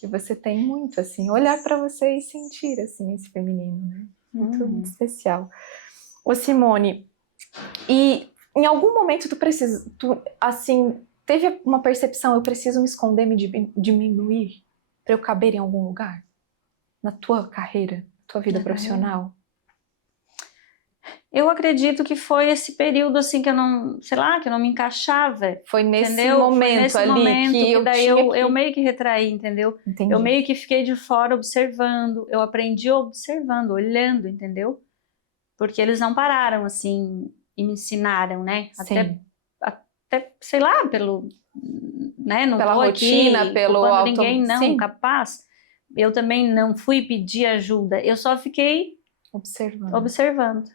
que você tem muito, assim, olhar para você e sentir, assim, esse feminino, né? Muito especial. Ô Simone, e em algum momento assim, teve uma percepção, eu preciso me esconder, me diminuir para eu caber em algum lugar? Na tua carreira, tua vida profissional? Eu acredito que foi esse período assim que eu não, sei lá, que eu não me encaixava. Foi nesse entendeu? momento Foi nesse ali momento que daí tinha eu meio que retraí, entendeu? Entendi. Eu meio que fiquei de fora observando, eu aprendi observando, olhando, entendeu? Porque eles não pararam assim e me ensinaram, né? Sim. Até sei lá, né? Não Pela tô rotina, aqui pelo culpando ninguém, não, Sim. capaz. Eu também não fui pedir ajuda, eu só fiquei observando,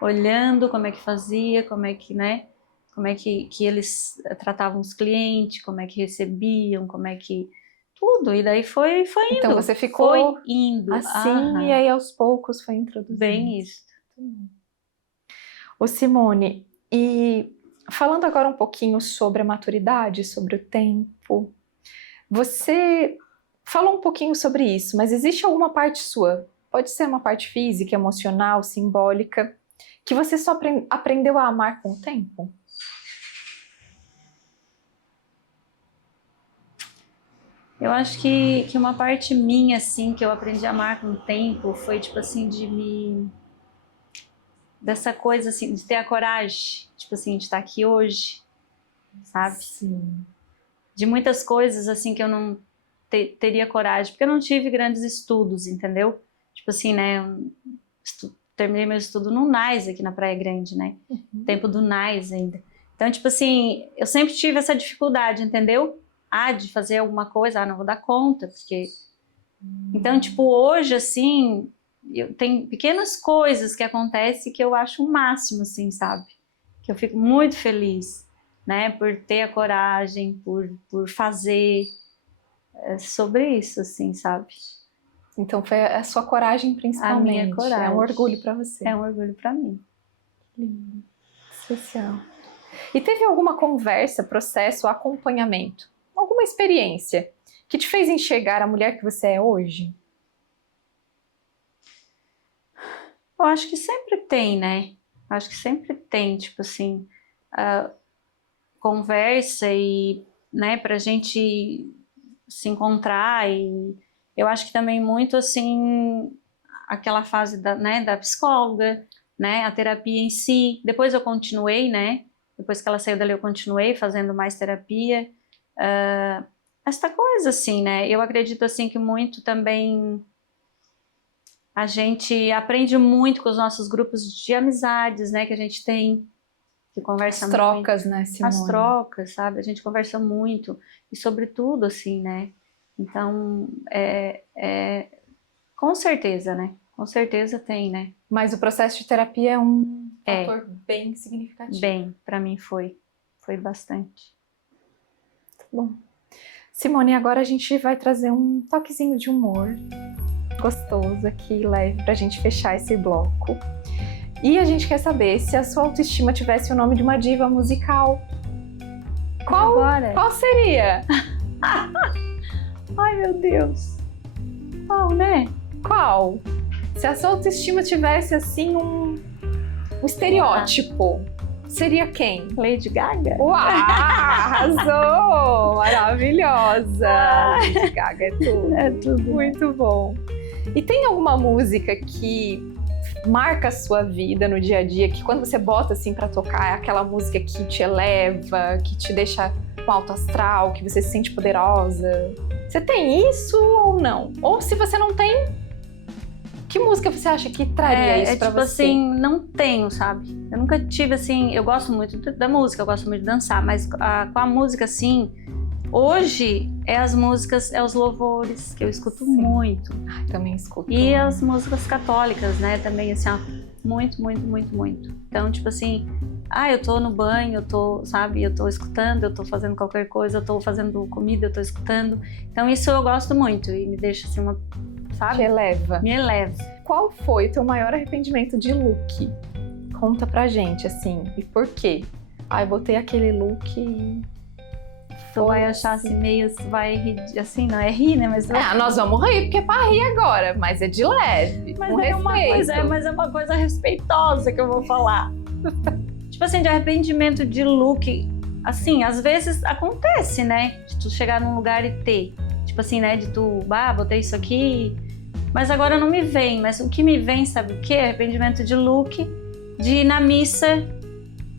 olhando como é que fazia, como é que, né? Como é que eles tratavam os clientes, como é que recebiam, como é que tudo, e daí foi indo. Então você ficou foi indo assim e aí aos poucos foi introduzindo. Bem isso. Ô Simone, e falando agora um pouquinho sobre a maturidade, sobre o tempo, você falou um pouquinho sobre isso, mas existe alguma parte sua, pode ser uma parte física, emocional, simbólica, que você só aprendeu a amar com o tempo? Eu acho que uma parte minha, assim, que eu aprendi a amar com o tempo foi, tipo assim, dessa coisa, assim, de ter a coragem, tipo assim, de estar aqui hoje, sabe? Sim. De muitas coisas, assim, que eu não teria coragem, porque eu não tive grandes estudos, entendeu? Tipo assim, né? Terminei meu estudo no NAS aqui na Praia Grande, né? Tempo do NAS ainda. Então, tipo assim, eu sempre tive essa dificuldade, entendeu? De fazer alguma coisa, não vou dar conta, porque... Então, tipo, hoje, assim, tem pequenas coisas que acontecem que eu acho o máximo, assim, sabe? Que eu fico muito feliz, né? Por ter a coragem, por fazer sobre isso, assim, sabe? Então foi a sua coragem principalmente. A minha coragem. É um orgulho para você. É um orgulho para mim. Lindo. Especial. E teve alguma conversa, processo, acompanhamento, alguma experiência que te fez enxergar a mulher que você é hoje? Eu acho que sempre tem, né? Acho que sempre tem, tipo assim, conversa e, né, pra gente se encontrar e eu acho que também muito, assim, aquela fase da psicóloga, né, a terapia em si. Depois eu continuei, né, depois que ela saiu dali eu continuei fazendo mais terapia. Esta coisa, assim, né, eu acredito, assim, que muito também a gente aprende muito com os nossos grupos de amizades, né, que a gente tem, que conversa As trocas, muito. né, Simone? As trocas, sabe, a gente conversa muito, e sobre tudo, assim, né, então, com certeza, né, com certeza tem, né. Mas o processo de terapia é um fator bem significativo. Bem, para mim foi bastante. Bom, Simone, agora a gente vai trazer um toquezinho de humor gostoso aqui, leve, pra gente fechar esse bloco. E a gente quer saber se a sua autoestima tivesse o nome de uma diva musical. Qual seria? Ai, meu Deus. Qual, né? Qual? Se a sua autoestima tivesse, assim, um estereótipo, seria quem? Lady Gaga? Uau, arrasou! Maravilhosa! Lady Gaga é tudo. É tudo. Muito bom. E tem alguma música que marca a sua vida no dia a dia, que quando você bota assim pra tocar, é aquela música que te eleva, que te deixa com alto astral, que você se sente poderosa? Você tem isso ou não? Ou se você não tem, que música você acha que traria isso pra tipo você? assim, não tenho, sabe? Eu nunca tive assim, eu gosto muito da música, eu gosto muito de dançar, mas com a música assim, hoje as músicas, os louvores que eu escuto muito. Ai, também escuto. E as músicas católicas, né, também assim, ó, muito, muito, muito, muito. Então, tipo assim, eu tô no banho, eu tô, sabe, eu tô escutando, eu tô fazendo qualquer coisa, eu tô fazendo comida, eu tô escutando. Então isso eu gosto muito e me deixa assim sabe? Te eleva. Me eleva. Qual foi o teu maior arrependimento de look? Conta pra gente, assim, e por quê? Eu botei aquele look e... Tu vai achar assim meio, vai rir, assim, não é rir, né? Mas nós vamos rir, porque é pra rir agora, mas é de leve, mas com respeito. Mas é uma coisa respeitosa que eu vou falar. Tipo assim, de arrependimento de look, assim, às vezes acontece, né? De tu chegar num lugar e ter. Tipo assim, né? De tu, botei isso aqui, mas agora não me vem. Mas o que me vem, sabe o quê? Arrependimento de look, de ir na missa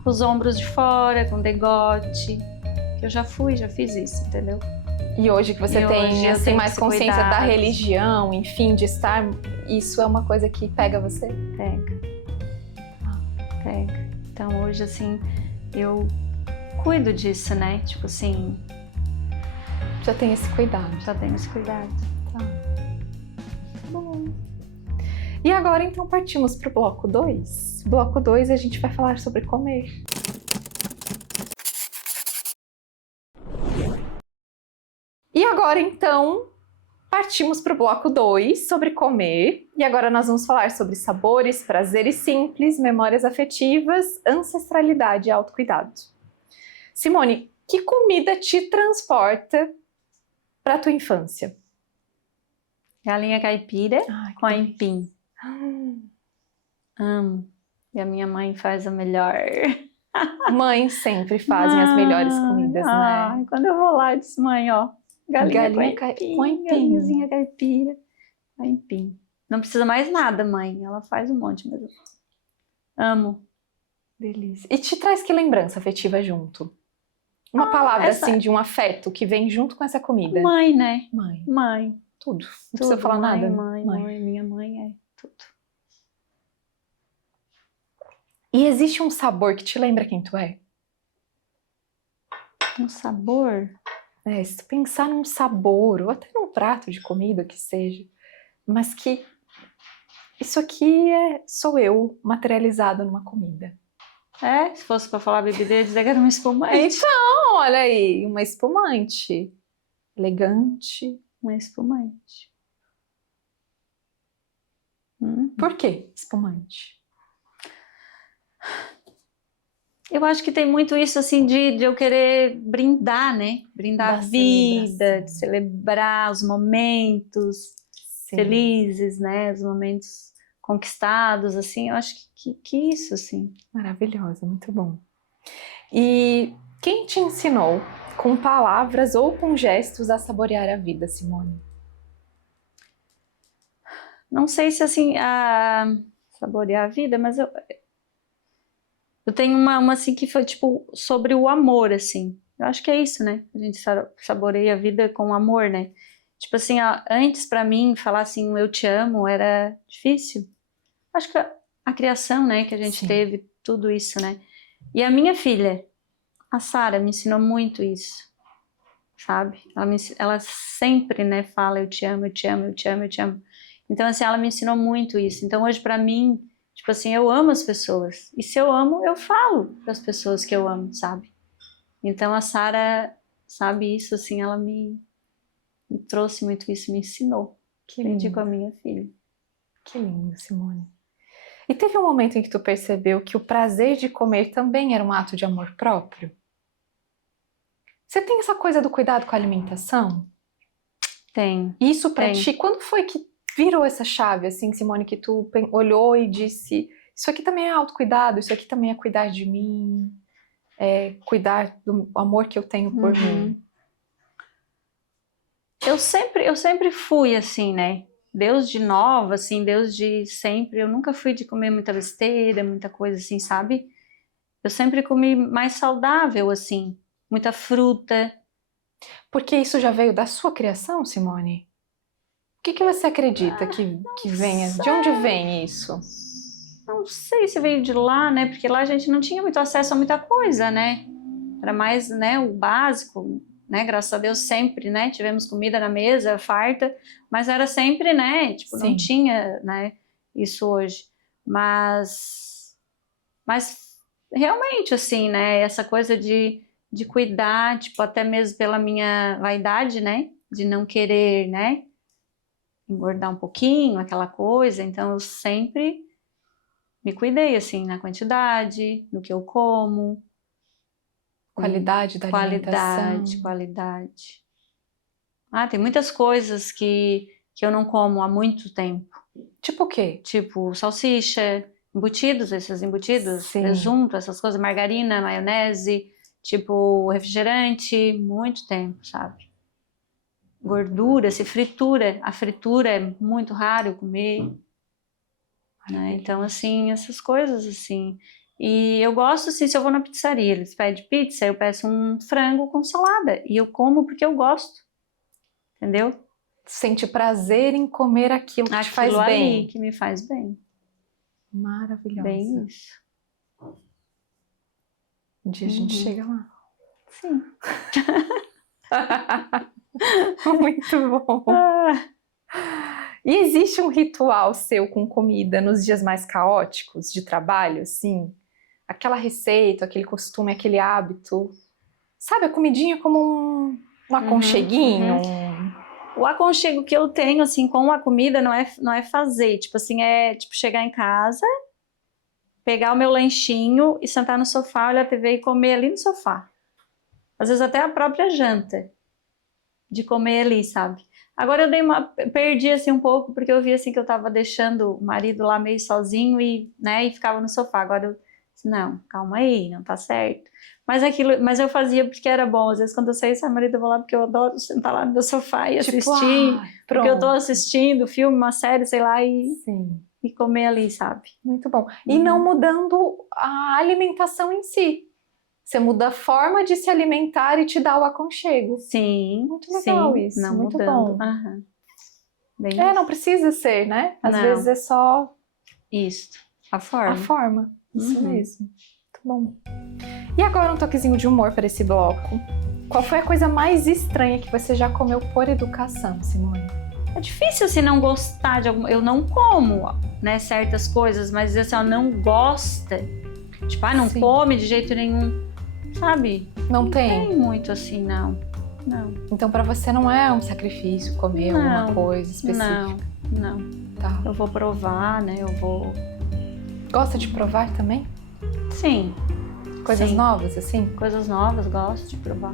com os ombros de fora, com degote. Eu já fiz isso, entendeu? E hoje que você tem assim, mais consciência da religião, enfim, de estar, isso é uma coisa que pega você? Pega. Então hoje, assim, eu cuido disso, né? Tipo assim... Já tem esse cuidado. Já tenho esse cuidado. Tá. Bom. E agora, então, partimos para o bloco 2. Bloco 2, a gente vai falar sobre comer. E agora, então, partimos para o bloco 2, sobre comer. E agora nós vamos falar sobre sabores, prazeres simples, memórias afetivas, ancestralidade e autocuidado. Simone, que comida te transporta para a tua infância? Galinha caipira com aipim. Amo. E a minha mãe faz a melhor. Mães sempre fazem as melhores comidas, né? Quando eu vou lá, eu disse, mãe, ó, galinha com aipim, galinhazinha caipira, aipim. Não precisa mais nada, mãe. Ela faz um monte mesmo. Amo. Delícia. E te traz que lembrança afetiva junto? Uma palavra, essa- assim, de um afeto que vem junto com essa comida. Mãe, né? Mãe. Mãe. Tudo. Não Tudo, precisa falar mãe, nada. mãe. Minha mãe é tudo. E existe um sabor que te lembra quem tu é? Um sabor? Se tu pensar num sabor, ou até num prato de comida que seja, mas que isso aqui sou eu materializado numa comida. Se fosse pra falar bebida, eu ia dizer que era um espumante. Então, olha aí, uma espumante. Elegante. Uma espumante. Por que espumante? Eu acho que tem muito isso, assim, de eu querer brindar, né? Brindar Da a vida, celebração. de celebrar os momentos Sim. felizes, né? Os momentos conquistados, assim. Eu acho que isso, assim. Maravilhosa, muito bom. E quem te ensinou, com palavras ou com gestos, a saborear a vida, Simone? Não sei se, assim, saborear a vida, mas eu tenho uma, assim, que foi, tipo, sobre o amor, assim. Eu acho que é isso, né? A gente saboreia a vida com amor, né? Tipo assim, antes pra mim, falar assim, eu te amo, era difícil. Acho que a criação, né, que a gente Sim. teve, tudo isso, né? E a minha filha, a Sara, me ensinou muito isso, sabe? Ela sempre, né, fala eu te amo, eu te amo, eu te amo, eu te amo. Então, assim, ela me ensinou muito isso. Então, hoje, pra mim, tipo assim, eu amo as pessoas. E se eu amo, eu falo para as pessoas que eu amo, sabe? Então, a Sara sabe isso, assim, ela me trouxe muito isso, me ensinou. Que Aprendi lindo. com a minha filha. Que lindo, Simone. E teve um momento em que tu percebeu que o prazer de comer também era um ato de amor próprio? Você tem essa coisa do cuidado com a alimentação? Tem. Isso pra Tem. ti, quando foi que virou essa chave, assim, Simone, que tu olhou e disse, isso aqui também é autocuidado, isso aqui também é cuidar de mim, é cuidar do amor que eu tenho por mim? Eu sempre fui assim, né? Deus de nova, assim, Deus de sempre. Eu nunca fui de comer muita besteira, muita coisa assim, sabe? Eu sempre comi mais saudável, assim. Muita fruta. Porque isso já veio da sua criação, Simone? O que você acredita que venha? De onde vem isso? Não sei se veio de lá, né? Porque lá a gente não tinha muito acesso a muita coisa, né? Era mais, né, o básico, né? Graças a Deus sempre, né? Tivemos comida na mesa, farta, mas era sempre, né? Tipo, não Sim. tinha, né? Isso hoje. Mas realmente, assim, né? Essa coisa de cuidar, tipo, até mesmo pela minha vaidade, né? De não querer, né? Engordar um pouquinho, aquela coisa. Então, eu sempre me cuidei, assim, na quantidade, no que eu como. Qualidade da alimentação. Qualidade. Tem muitas coisas que eu não como há muito tempo. Tipo o quê? Tipo salsicha, embutidos, esses embutidos, Sim. presunto, essas coisas, margarina, maionese, tipo refrigerante, muito tempo, sabe? Gordura, fritura. A fritura é muito raro comer. Né? Então, assim, essas coisas, assim. E eu gosto, assim, se eu vou na pizzaria, eles pedem pizza, eu peço um frango com salada. E eu como porque eu gosto. Entendeu? Sente prazer em comer aquilo que te faz Aquilo bem. ali que me faz bem. Maravilhosa. Bem isso. Um dia a gente chega lá. Sim. Muito bom. E existe um ritual seu com comida nos dias mais caóticos de trabalho, assim? Aquela receita, aquele costume, aquele hábito. Sabe, a comidinha como um aconcheguinho. O aconchego que eu tenho, assim, com a comida não é fazer. Tipo assim, é tipo chegar em casa, pegar o meu lanchinho e sentar no sofá, olhar a TV e comer ali no sofá. Às vezes até a própria janta. De comer ali, sabe? Agora eu perdi assim um pouco, porque eu vi assim que eu tava deixando o marido lá meio sozinho e, né, e ficava no sofá. Agora eu disse, não, calma aí, não tá certo. Mas eu fazia porque era bom. Às vezes quando eu saí, marido, eu vou lá porque eu adoro sentar lá no meu sofá e assistir. Porque eu tô assistindo filme, uma série, sei lá, e comer ali, sabe? Muito bom. E não mudando a alimentação em si. Você muda a forma de se alimentar e te dá o aconchego. Sim, Muito legal sim, isso, não muito mudando. bom. Aham. Bem Não precisa ser, né? Às Não. vezes é só isso, a forma. a forma. Isso Uhum. mesmo. Muito bom. E agora um toquezinho de humor para esse bloco. Qual foi a coisa mais estranha que você já comeu por educação, Simone? É difícil assim não gostar de alguma. Eu não como, né, certas coisas, mas dizer assim, ó, não gosta. Tipo, não Sim. come de jeito nenhum. Sabe? Não tem? Tem muito assim, não. Não. Então para você não é um sacrifício comer Não. alguma coisa específica? Não. Tá. Eu vou provar, né? Eu vou. Gosta de provar também? Sim. Coisas Sim. novas, assim? Coisas novas, gosto de provar.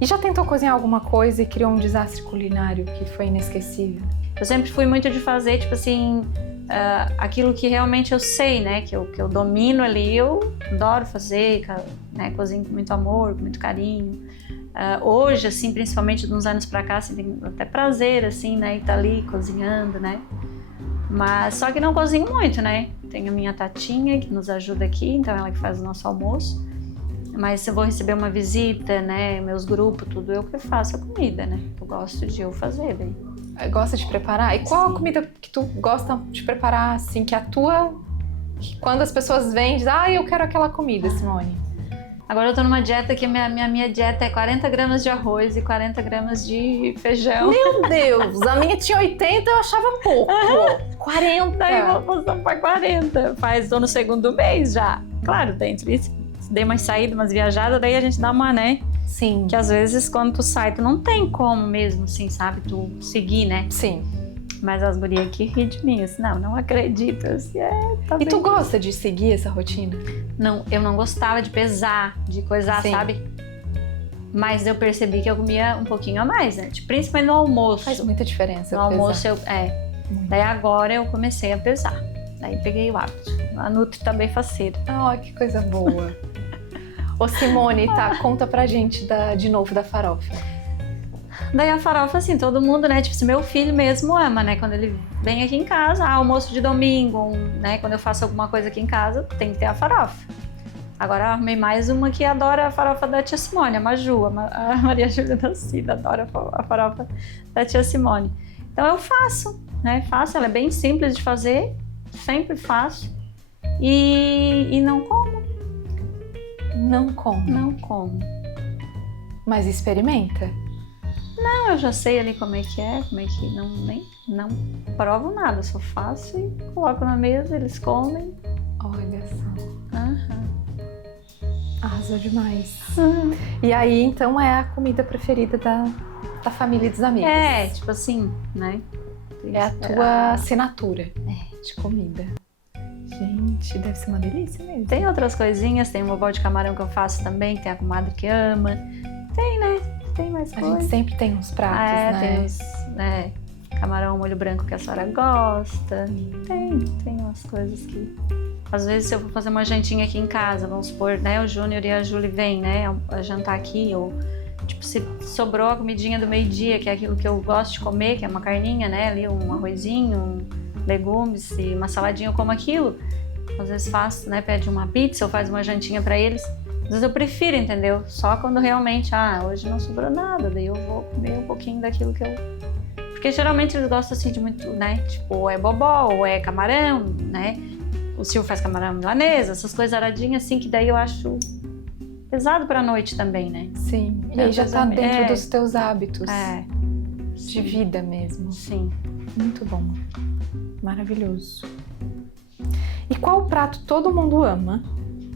E já tentou cozinhar alguma coisa e criou um desastre culinário que foi inesquecível? Eu sempre fui muito de fazer, tipo assim, aquilo que realmente eu sei, né? Que eu domino ali, eu adoro fazer, né? Cozinho com muito amor, com muito carinho. Hoje, assim, principalmente de uns anos pra cá, assim, tem até prazer, assim, né? Estar ali cozinhando, né? Mas só que não cozinho muito, né? Tenho a minha Tatinha que nos ajuda aqui, então ela que faz o nosso almoço. Mas se eu vou receber uma visita, né, meus grupos, tudo, eu que faço a comida, né? Eu gosto de eu fazer, daí. Gosta de preparar? E qual Sim. a comida que tu gosta de preparar, assim, que a tua... que quando as pessoas vêm, dizem, eu quero aquela comida, Simone. Agora eu tô numa dieta que minha dieta é 40 gramas de arroz e 40 gramas de feijão. Meu Deus, a minha tinha 80, eu achava pouco. 40. Daí eu vou passar pra 40. Tô no segundo mês já. Claro, dentro disso. Dei umas saídas, umas viajadas, daí a gente dá uma, né? Sim. Que às vezes quando tu sai, tu não tem como mesmo, assim, sabe? Tu seguir, né? Sim. Mas as gurias aqui riem de mim, assim, não acredito. Assim, tá E tu bem. gosta de seguir essa rotina? Não, eu não gostava de pesar, de coisar, Sim. sabe? Mas eu percebi que eu comia um pouquinho a mais, né? Tipo, principalmente no almoço. Faz muita diferença. No almoço pesar. Muito. Daí agora eu comecei a pesar. Daí peguei o hábito. A Nutri tá bem faceira. Que coisa boa. Ô Simone, tá, conta pra gente de novo da farofa. Daí a farofa, assim, todo mundo, né? Tipo, meu filho mesmo ama, né? Quando ele vem aqui em casa, almoço de domingo, né? Quando eu faço alguma coisa aqui em casa, tem que ter a farofa. Agora eu arrumei mais uma que adora a farofa da tia Simone, a Maju, a Maria Júlia da Cida, adora a farofa da tia Simone. Então eu faço, né? Faço, ela é bem simples de fazer, sempre faço. E não como. Não come. Não como. Mas experimenta. Não, eu já sei ali como é que não provo nada, só faço e coloco na mesa, eles comem. Olha só. Aham. Arrasou demais. E aí, então, é a comida preferida da família e dos amigos. É, tipo assim, né? É a tua assinatura de comida. Gente, deve ser uma delícia mesmo. Tem outras coisinhas, tem um bobó de camarão que eu faço também, que tem a comadre que ama. Tem, né? Tem mais A coisas. gente sempre tem uns pratos, né? Tem os, né? Camarão molho branco que a senhora gosta. Tem umas coisas que... Às vezes, se eu for fazer uma jantinha aqui em casa, vamos supor, né? O Júnior e a Júlia vêm, né? A jantar aqui, ou... Tipo, se sobrou a comidinha do meio-dia, que é aquilo que eu gosto de comer, que é uma carninha, né? Ali, um arrozinho, legumes e uma saladinha, eu como aquilo. Às vezes faço, né? Pede uma pizza ou faz uma jantinha pra eles. Às vezes eu prefiro, entendeu? Só quando realmente, hoje não sobrou nada, daí eu vou comer um pouquinho daquilo que eu... Porque geralmente eles gostam assim de muito, né? Tipo, ou é bobó, ou é camarão, né? O Silvio faz camarão milanesa, essas coisas aradinhas assim, que daí eu acho pesado pra noite também, né? Sim. E aí já tá dentro dos teus hábitos de vida mesmo. Sim. Muito bom. Maravilhoso. E qual prato todo mundo ama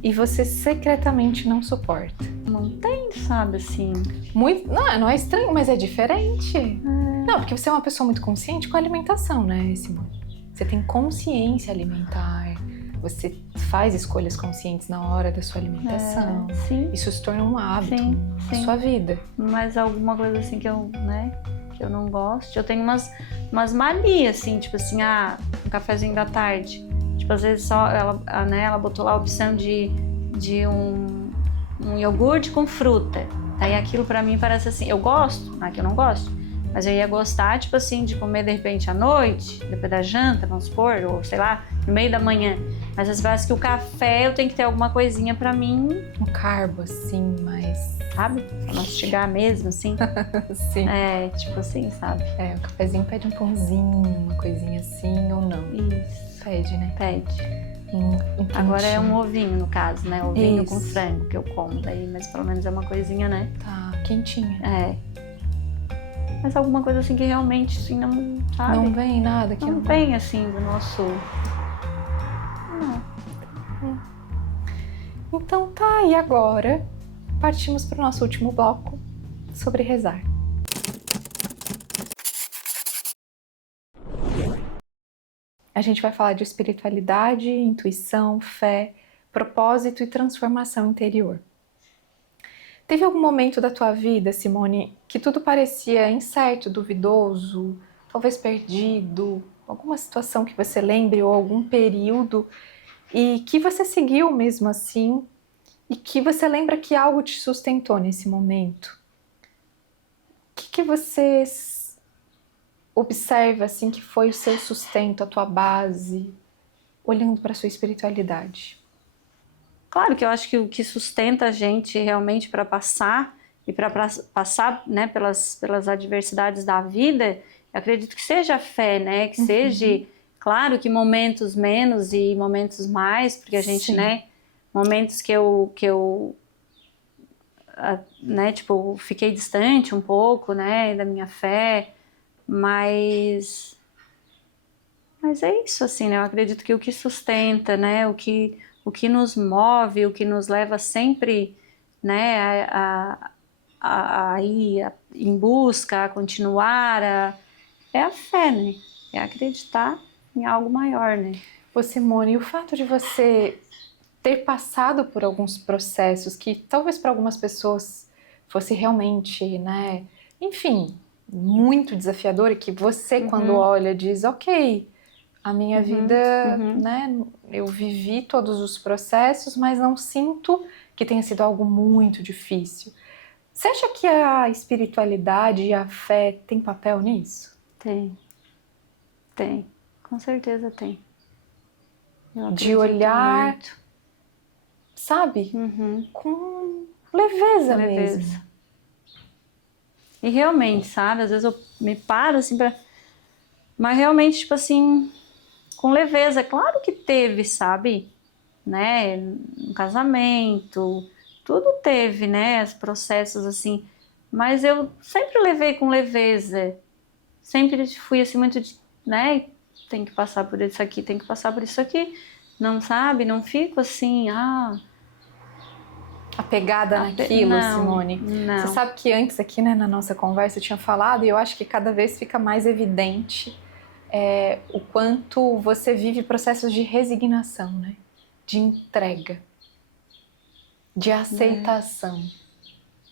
e você secretamente não suporta? Não tem, sabe, assim... Muito... Não é estranho, mas é diferente. Não, porque você é uma pessoa muito consciente com a alimentação, né, Simone? Você tem consciência alimentar, você faz escolhas conscientes na hora da sua alimentação. Sim. Isso se torna um hábito na Sim. sua vida. Mas alguma coisa assim que eu, né, que eu não gosto. Eu tenho umas manias, assim, tipo assim, um cafezinho da tarde. Tipo, às vezes só ela botou lá a opção de um iogurte com fruta. Aí aquilo pra mim parece assim, eu gosto, não é que eu não gosto, Mas eu ia gostar, tipo assim, de comer de repente à noite, depois da janta, vamos supor, ou sei lá, no meio da manhã. Mas às vezes que o café eu tenho que ter alguma coisinha pra mim, Um carbo, assim, mais... sabe? Pra mastigar mesmo, assim. Sim. É, tipo assim, sabe? O cafezinho pede um pãozinho, uma coisinha assim, ou não? Isso, Pede, né? pede. Agora Agora é um ovinho, no caso, né? Ovinho com Isso. frango que eu como daí, mas pelo menos é uma coisinha, né? Tá quentinha. É. Mas alguma coisa assim que realmente, assim, não, sabe? Não vem nada que Não vem, assim, do nosso... Não. Então tá, e agora partimos para o nosso último bloco sobre rezar. A gente vai falar de espiritualidade, intuição, fé, propósito e transformação interior. Teve algum momento da tua vida, Simone, que tudo parecia incerto, duvidoso, talvez perdido, alguma situação que você lembre ou algum período e que você seguiu mesmo assim e que você lembra que algo te sustentou nesse momento? O que você observa assim que foi o seu sustento, a tua base, olhando para a sua espiritualidade? Claro que eu acho que o que sustenta a gente realmente para passar e para passar, né, pelas adversidades da vida, eu acredito que seja a fé, né, que seja, claro que momentos menos e momentos mais, porque a gente, Sim. né, momentos que eu né, tipo, fiquei distante um pouco, né, da minha fé, mas é isso, assim, né, eu acredito que o que sustenta, né, o que nos move, o que nos leva sempre, né, a ir em busca, a continuar, é a fé, né? É acreditar em algo maior, né? Ô Simone, o fato de você ter passado por alguns processos que talvez para algumas pessoas fosse realmente, né, enfim, muito desafiador e que você quando olha diz, ok, a minha vida, né, eu vivi todos os processos, mas não sinto que tenha sido algo muito difícil. Você acha que a espiritualidade e a fé tem papel nisso? Tem, com certeza tem. Eu De acredito olhar, muito. sabe, com leveza mesmo. E realmente, sabe, às vezes eu me paro assim pra... Mas realmente, tipo assim, com leveza. Claro que teve, sabe? Né? Um casamento, tudo teve, né? Os processos assim. Mas eu sempre levei com leveza. Sempre fui assim muito, né? Tem que passar por isso aqui, tem que passar por isso aqui. Não sabe? Não fico assim, Apegada naquilo, não, Simone. Você não. sabe que antes aqui, né, na nossa conversa eu tinha falado e eu acho que cada vez fica mais evidente o quanto você vive processos de resignação, né? De entrega, de aceitação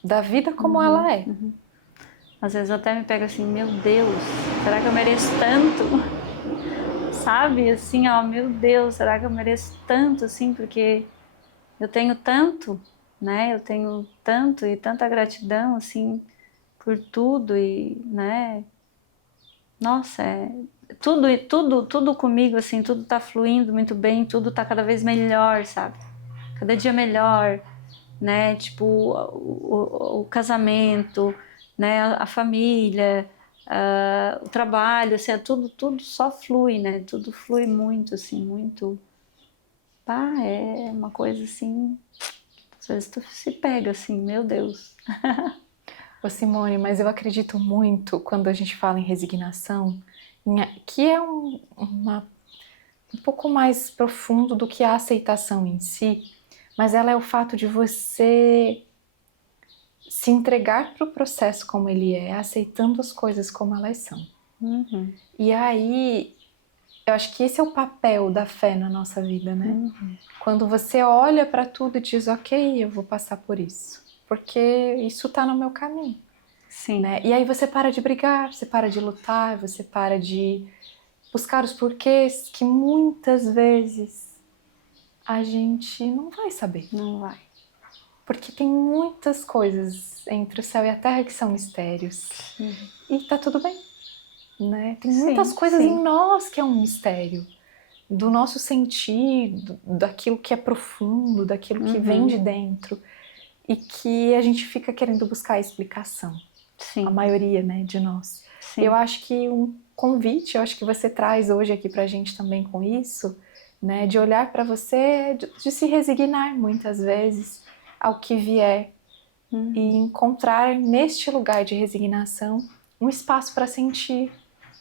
da vida como ela é. Às vezes eu até me pego assim, meu Deus, será que eu mereço tanto? Sabe, assim, ó, meu Deus, será que eu mereço tanto, assim, porque eu tenho tanto, né? Eu tenho tanto e tanta gratidão, assim, por tudo e, né? Nossa, tudo comigo, assim, tudo tá fluindo muito bem, tudo tá cada vez melhor, sabe? Cada dia melhor, né? Tipo, o casamento, né? A família, o trabalho, assim, tudo só flui, né? Tudo flui muito, assim, muito. Pá, é uma coisa assim. Às vezes tu se pega assim, meu Deus. Ô Simone, mas eu acredito muito quando a gente fala em resignação, que é um pouco mais profundo do que a aceitação em si, mas ela é o fato de você se entregar para o processo como ele é, aceitando as coisas como elas são. E aí, eu acho que esse é o papel da fé na nossa vida, né? Quando você olha para tudo e diz, ok, eu vou passar por isso, porque isso está no meu caminho. Sim. Né? E aí você para de brigar, você para de lutar, você para de buscar os porquês que muitas vezes a gente não vai saber. Não vai. Porque tem muitas coisas entre o céu e a terra que são mistérios. E tá tudo bem, né? Tem muitas coisas em nós que é um mistério. Do nosso sentir, daquilo que é profundo, daquilo que vem de dentro. E que a gente fica querendo buscar a explicação. Sim. A maioria, né, de nós. Sim. Eu acho que um convite, eu acho que você traz hoje aqui pra gente também com isso, né, de olhar para você, de se resignar muitas vezes ao que vier e encontrar neste lugar de resignação um espaço para sentir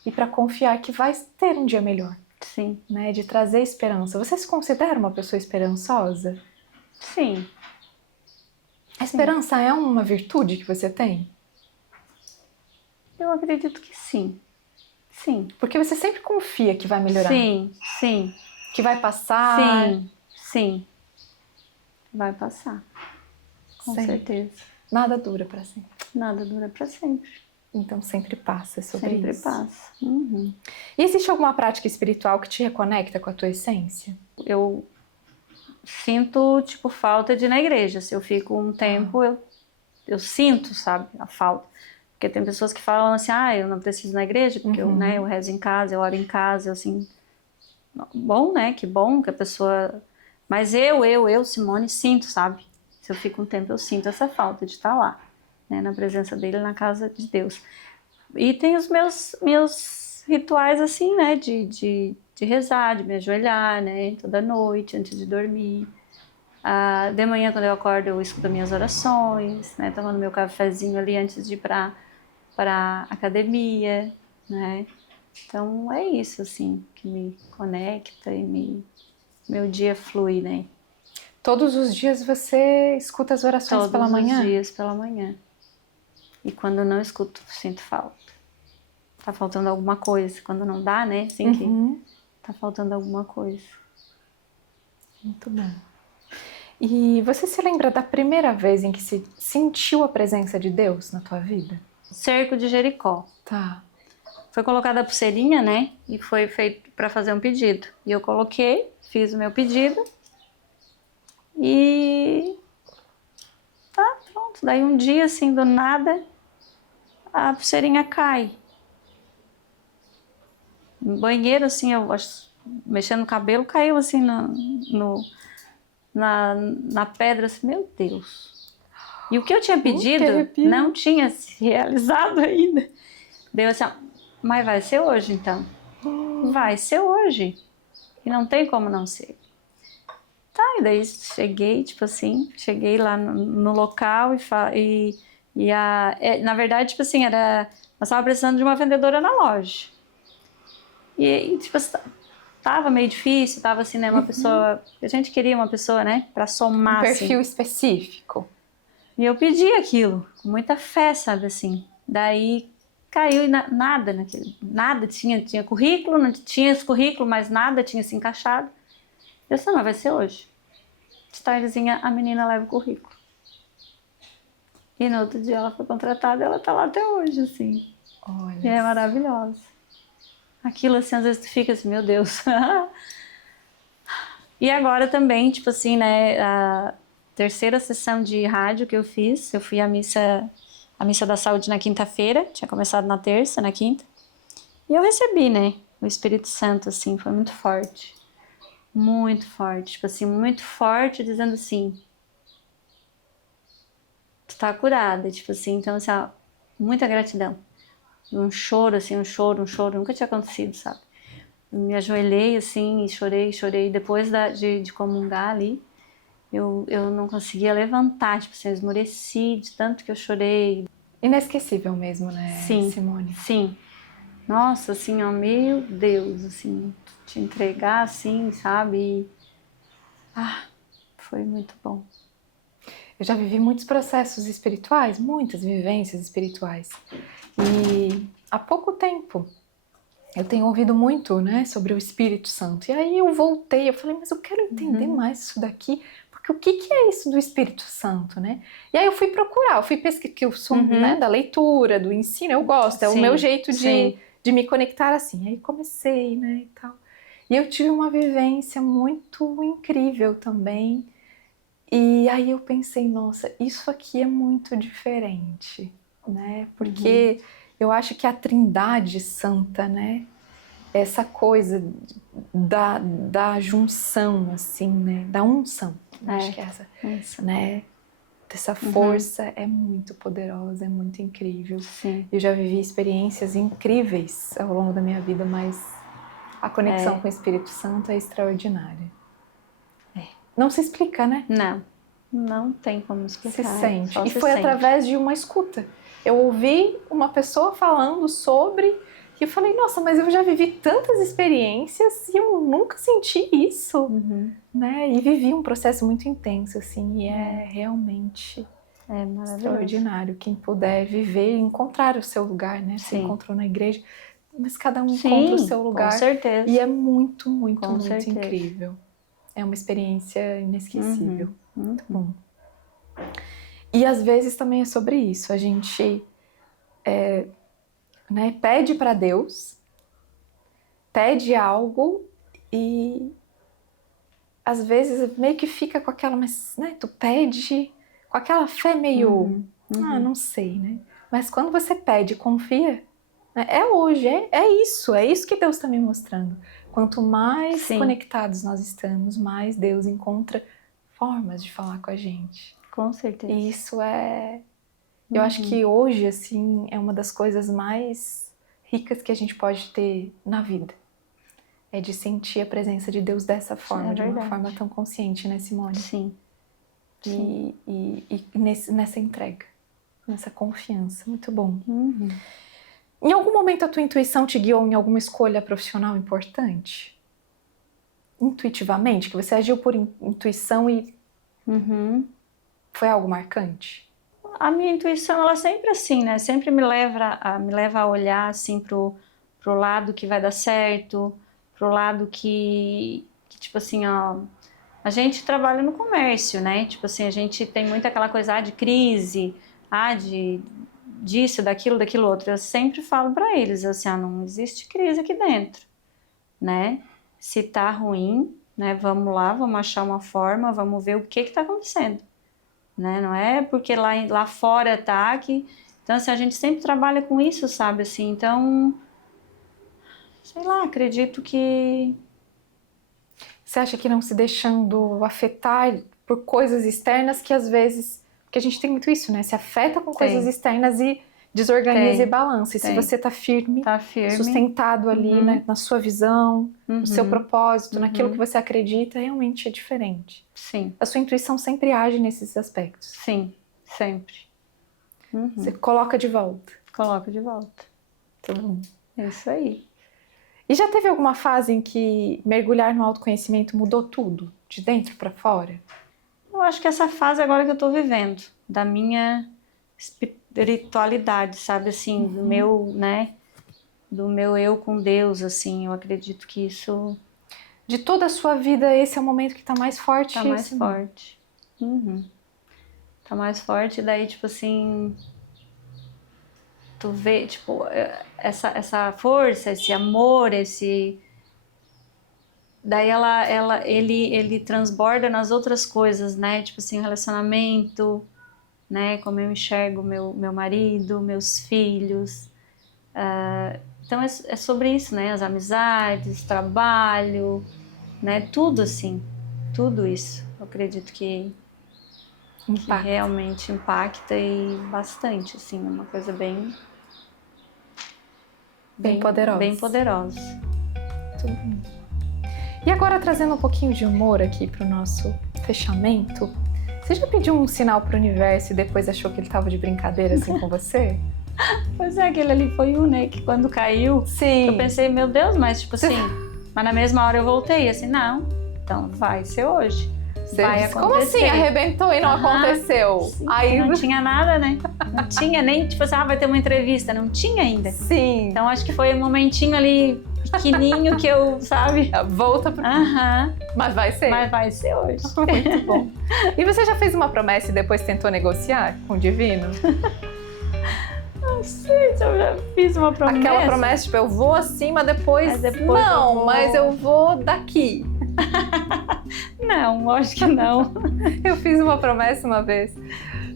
e para confiar que vai ter um dia melhor. Sim. Né, de trazer esperança. Você se considera uma pessoa esperançosa? Sim. A esperança é uma virtude que você tem? Eu acredito que sim. Sim. Porque você sempre confia que vai melhorar. Sim, sim. Que vai passar. Sim, sim. Vai passar. Com certeza. Nada dura para sempre. Nada dura para sempre. Então sempre passa sobre sempre isso. Sempre passa. E existe alguma prática espiritual que te reconecta com a tua essência? Eu sinto, tipo, falta de ir na igreja. Se eu fico um tempo, eu sinto, sabe, a falta. Porque tem pessoas que falam assim, eu não preciso ir na igreja, porque eu rezo em casa, eu oro em casa, eu assim... Bom, né? Que bom que a pessoa... Mas eu, Simone, sinto, sabe? Se eu fico um tempo, eu sinto essa falta de estar lá, né? Na presença dele, na casa de Deus. E tem os meus rituais, assim, né? De rezar, de me ajoelhar, né? Toda noite, antes de dormir. De manhã, quando eu acordo, eu escuto minhas orações, né? Tomando meu cafezinho ali antes de ir para academia, né? Então é isso, assim, que me conecta e meu dia flui, né? Todos os dias você escuta as orações pela manhã? Todos os dias pela manhã. E quando eu não escuto, sinto falta. Tá faltando alguma coisa. Quando não dá, né? Assim que tá faltando alguma coisa. Muito bom. E você se lembra da primeira vez em que se sentiu a presença de Deus na tua vida? Cerco de Jericó. Tá. Foi colocada a pulseirinha, né? E foi feito para fazer um pedido. E eu coloquei, fiz o meu pedido. E... tá, pronto. Daí um dia, assim, do nada, a pulseirinha cai. No banheiro, assim, eu mexendo no cabelo, caiu, assim, na pedra, assim, meu Deus. E o que eu tinha pedido não tinha se realizado ainda. Deu assim, mas vai ser hoje, então. Vai ser hoje. E não tem como não ser. Tá, e daí cheguei, tipo assim, cheguei lá no local na verdade, tipo assim, nós tava precisando de uma vendedora na loja. E tipo, tava meio difícil, tava assim, né, uma pessoa, a gente queria uma pessoa, né, pra somar, um perfil assim. específico. E eu pedi aquilo, com muita fé, sabe, assim. Daí caiu e nada, tinha currículo, não tinha esse currículo, mas nada tinha se encaixado. Eu disse, mas vai ser hoje. De tardezinha, a menina leva o currículo. E no outro dia ela foi contratada e ela tá lá até hoje, assim. Olha. E é maravilhosa. Aquilo, assim, às vezes tu fica assim, meu Deus. E agora também, tipo assim, né, a terceira sessão de rádio que eu fiz, eu fui à missa da saúde na quinta-feira, tinha começado na terça, na quinta. E eu recebi, né, o Espírito Santo, assim, foi muito forte. Muito forte, tipo assim, muito forte, dizendo assim, tu tá curada, tipo assim, então assim, muita gratidão. Um choro, assim, um choro, nunca tinha acontecido, sabe? Eu me ajoelhei, assim, e chorei, depois de comungar ali, eu não conseguia levantar, tipo assim, eu esmoreci de tanto que eu chorei. Inesquecível mesmo, né, sim, Simone? Sim, nossa, assim, meu Deus, assim, te entregar, assim, sabe? Foi muito bom. Eu já vivi muitos processos espirituais, muitas vivências espirituais. E há pouco tempo eu tenho ouvido muito, né, sobre o Espírito Santo. E aí eu voltei, eu falei, mas eu quero entender mais isso daqui, porque o que é isso do Espírito Santo, né? E aí eu fui procurar, eu fui pesquisar, que eu sou, né, da leitura, do ensino, eu gosto, é o meu jeito de me conectar assim. Aí comecei, né, e tal. E eu tive uma vivência muito incrível também. E aí eu pensei, nossa, isso aqui é muito diferente, né? Porque eu acho que a Trindade Santa, né? Essa coisa da junção, assim, né? Da unção. Acho que é essa, né? Essa força é muito poderosa, é muito incrível. Sim. Eu já vivi experiências incríveis ao longo da minha vida, mas a conexão com o Espírito Santo é extraordinária. Não se explica, né? Não tem como explicar. Se sente. Só E se foi sente. através de uma escuta. Eu ouvi uma pessoa falando sobre, e eu falei, nossa, mas eu já vivi tantas experiências e eu nunca senti isso, né? E vivi um processo muito intenso, assim, e é realmente maravilhoso. extraordinário. Quem puder viver e encontrar o seu lugar, né? Você encontrou na igreja, mas cada um encontra o seu lugar. Com certeza. E é muito, muito, Com muito certeza. incrível. É uma experiência inesquecível. Muito bom. E às vezes também é sobre isso. A gente né, pede para Deus, pede algo e às vezes meio que fica com aquela, mas né, tu pede com aquela fé meio, não sei, né? Mas quando você pede, confia, né, é hoje, é isso que Deus está me mostrando. Quanto mais conectados nós estamos, mais Deus encontra formas de falar com a gente. Com certeza. E isso eu acho que hoje, assim, é uma das coisas mais ricas que a gente pode ter na vida. É de sentir a presença de Deus dessa forma, de uma forma tão consciente, né, Simone? Sim. E nessa entrega, nessa confiança. Muito bom. Em algum momento a tua intuição te guiou em alguma escolha profissional importante? Intuitivamente? Que você agiu por intuição e foi algo marcante? A minha intuição, ela sempre assim, né? Sempre me leva a olhar assim pro lado que vai dar certo, pro lado que tipo assim, ó, a gente trabalha no comércio, né? Tipo assim, a gente tem muito aquela coisa de crise, disso, daquilo outro. Eu sempre falo para eles assim, não existe crise aqui dentro, né? Se tá ruim, né? Vamos lá, vamos achar uma forma, vamos ver o que tá acontecendo. Né? Não é porque lá fora tá aqui. Então, assim, a gente sempre trabalha com isso, sabe? Assim, então, sei lá, acredito que... Você acha que não se deixando afetar por coisas externas que às vezes... Porque a gente tem muito isso, né? Se afeta com coisas externas e desorganiza e balança. E se você tá firme, sustentado ali, né? Na sua visão, no seu propósito, naquilo que você acredita, realmente é diferente. Sim. A sua intuição sempre age nesses aspectos. Sim, sempre. Você coloca de volta. Coloca de volta. Tudo bom. É isso aí. E já teve alguma fase em que mergulhar no autoconhecimento mudou tudo? De dentro para fora? Eu acho que essa fase agora que eu tô vivendo, da minha espiritualidade, sabe, assim, do meu, né, do meu eu com Deus, assim, eu acredito que isso... De toda a sua vida, esse é o momento que tá mais forte? Tá mais forte. Tá mais forte, daí, tipo assim, tu vê, tipo, essa força, esse amor, daí ele transborda nas outras coisas, né, tipo assim, o relacionamento, né, como eu enxergo meu marido, meus filhos, então é sobre isso, né, as amizades, trabalho, né, tudo assim, tudo isso, eu acredito que realmente impacta e bastante, assim, é uma coisa bem poderosa. Bem poderosa. Tudo bem. E agora trazendo um pouquinho de humor aqui pro nosso fechamento, você já pediu um sinal pro universo e depois achou que ele tava de brincadeira assim com você? Pois é, aquele ali foi né, que quando caiu, eu pensei, meu Deus, mas tipo assim, mas na mesma hora eu voltei, assim, não, então vai ser hoje. Vai acontecer. Como assim? Arrebentou e não aconteceu? Sim, aí não tinha nada, né? Não tinha nem, tipo assim, vai ter uma entrevista, não tinha ainda. Sim. Então acho que foi um momentinho ali pequenininho que eu, sabe? Volta pro... Mas vai ser. Mas vai ser hoje. Muito bom. E você já fez uma promessa e depois tentou negociar com o divino? Não sei se eu já fiz uma promessa. Aquela promessa, tipo, eu vou assim, mas depois não, mas eu vou daqui. Não, acho que não. Eu fiz uma promessa uma vez.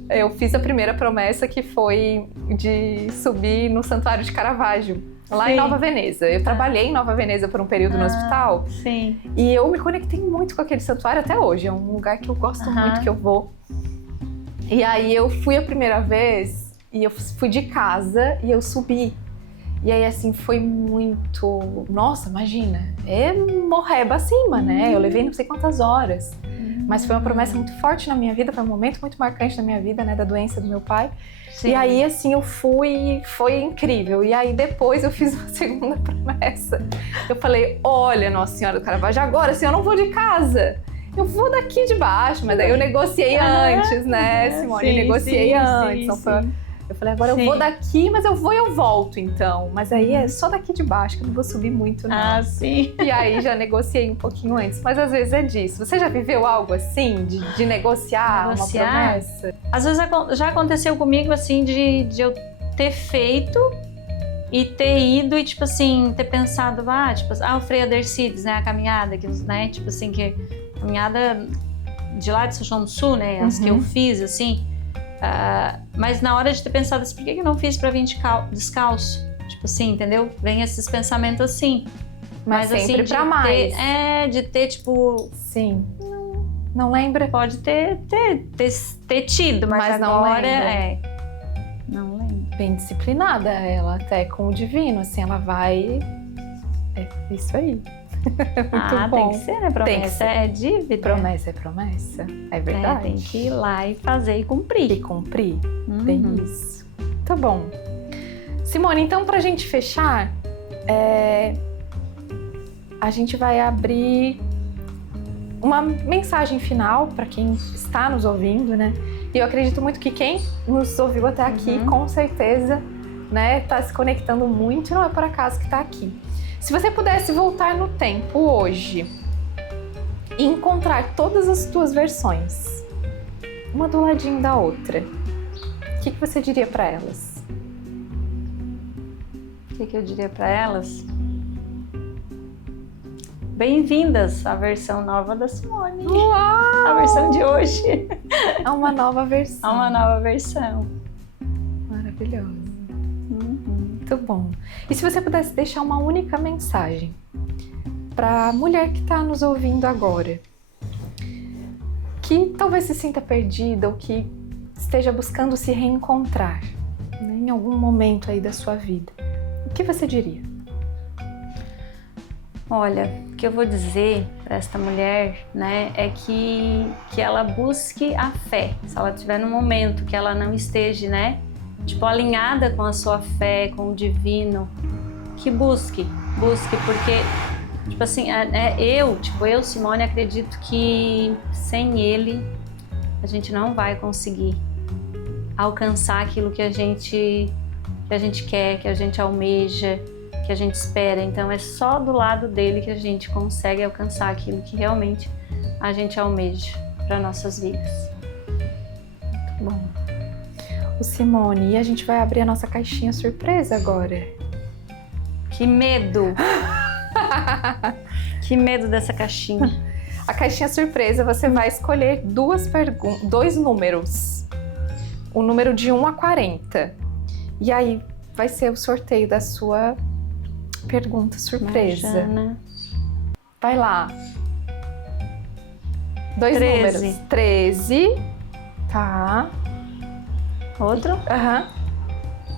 Eu fiz a primeira promessa que foi de subir no Santuário de Caravaggio, lá em Nova Veneza. Eu trabalhei em Nova Veneza por um período no hospital. Sim. E eu me conectei muito com aquele santuário até hoje. É um lugar que eu gosto muito, que eu vou. E aí eu fui a primeira vez e eu fui de casa e eu subi. E aí, assim, foi muito... Nossa, imagina, é morreba acima, né? Eu levei não sei quantas horas. Mas foi uma promessa muito forte na minha vida, foi um momento muito marcante na minha vida, né? Da doença do meu pai. Sim. E aí, assim, eu fui... Foi incrível. E aí, depois, eu fiz uma segunda promessa. Eu falei, olha, Nossa Senhora do Caravaggio, agora, assim, eu não vou de casa. Eu vou daqui de baixo. Mas daí eu negociei antes, né, Simone? Sim, negociei antes. Sim, então foi... Eu falei, agora Sim. eu vou daqui, mas eu vou e eu volto, então. Mas aí é só daqui de baixo, que eu não vou subir muito, não. Ah, sim. E aí já negociei um pouquinho antes. Mas às vezes é disso. Você já viveu algo assim, de negociar uma promessa? Às vezes já aconteceu comigo, assim, de eu ter feito e ter ido e, tipo assim, ter pensado, o Frei Adercides, né, a caminhada, que, né, tipo assim, que a caminhada de lá de São João do Sul, né, as que eu fiz, assim... mas na hora de ter pensado assim, por que eu não fiz pra vir descalço? Tipo assim, entendeu? Vem esses pensamentos assim. Mas sempre assim, pra mais. De ter, tipo... Sim. Não lembra? Pode ter tido, mas não agora lembra. Não lembro. Bem disciplinada ela, até com o divino, assim, ela vai... É isso aí. Muito bom. Tem que ser, né? Promessa é dívida. Promessa é promessa. É verdade. Tem que ir lá e fazer e cumprir. E cumprir. Bem isso. Tá bom. Simone, então pra gente fechar, a gente vai abrir uma mensagem final para quem está nos ouvindo, né? E eu acredito muito que quem nos ouviu até aqui, com certeza, né, tá se conectando muito, não é por acaso que tá aqui. Se você pudesse voltar no tempo hoje e encontrar todas as tuas versões, uma do ladinho da outra, o que você diria para elas? O que eu diria para elas? Bem-vindas à versão nova da Simone. Uau! A versão de hoje. É uma nova versão. É uma nova versão. Maravilhoso. Muito bom. E se você pudesse deixar uma única mensagem para a mulher que está nos ouvindo agora, que talvez se sinta perdida ou que esteja buscando se reencontrar, né, em algum momento aí da sua vida, o que você diria? Olha, o que eu vou dizer para esta mulher, né, é que ela busque a fé. Se ela estiver num momento que ela não esteja, né, tipo, alinhada com a sua fé, com o divino, que busque, porque, tipo assim, eu, Simone, acredito que sem ele a gente não vai conseguir alcançar aquilo que a gente quer, que a gente almeja, que a gente espera. Então é só do lado dele que a gente consegue alcançar aquilo que realmente a gente almeja para nossas vidas. Muito bom. O Simone, e a gente vai abrir a nossa caixinha surpresa agora. Que medo! Que medo dessa caixinha. A caixinha surpresa, você vai escolher dois números. O número de 1 a 40. E aí vai ser o sorteio da sua pergunta surpresa. Marjana. Vai lá. 2 13. números. 13. Tá. Outro? Aham.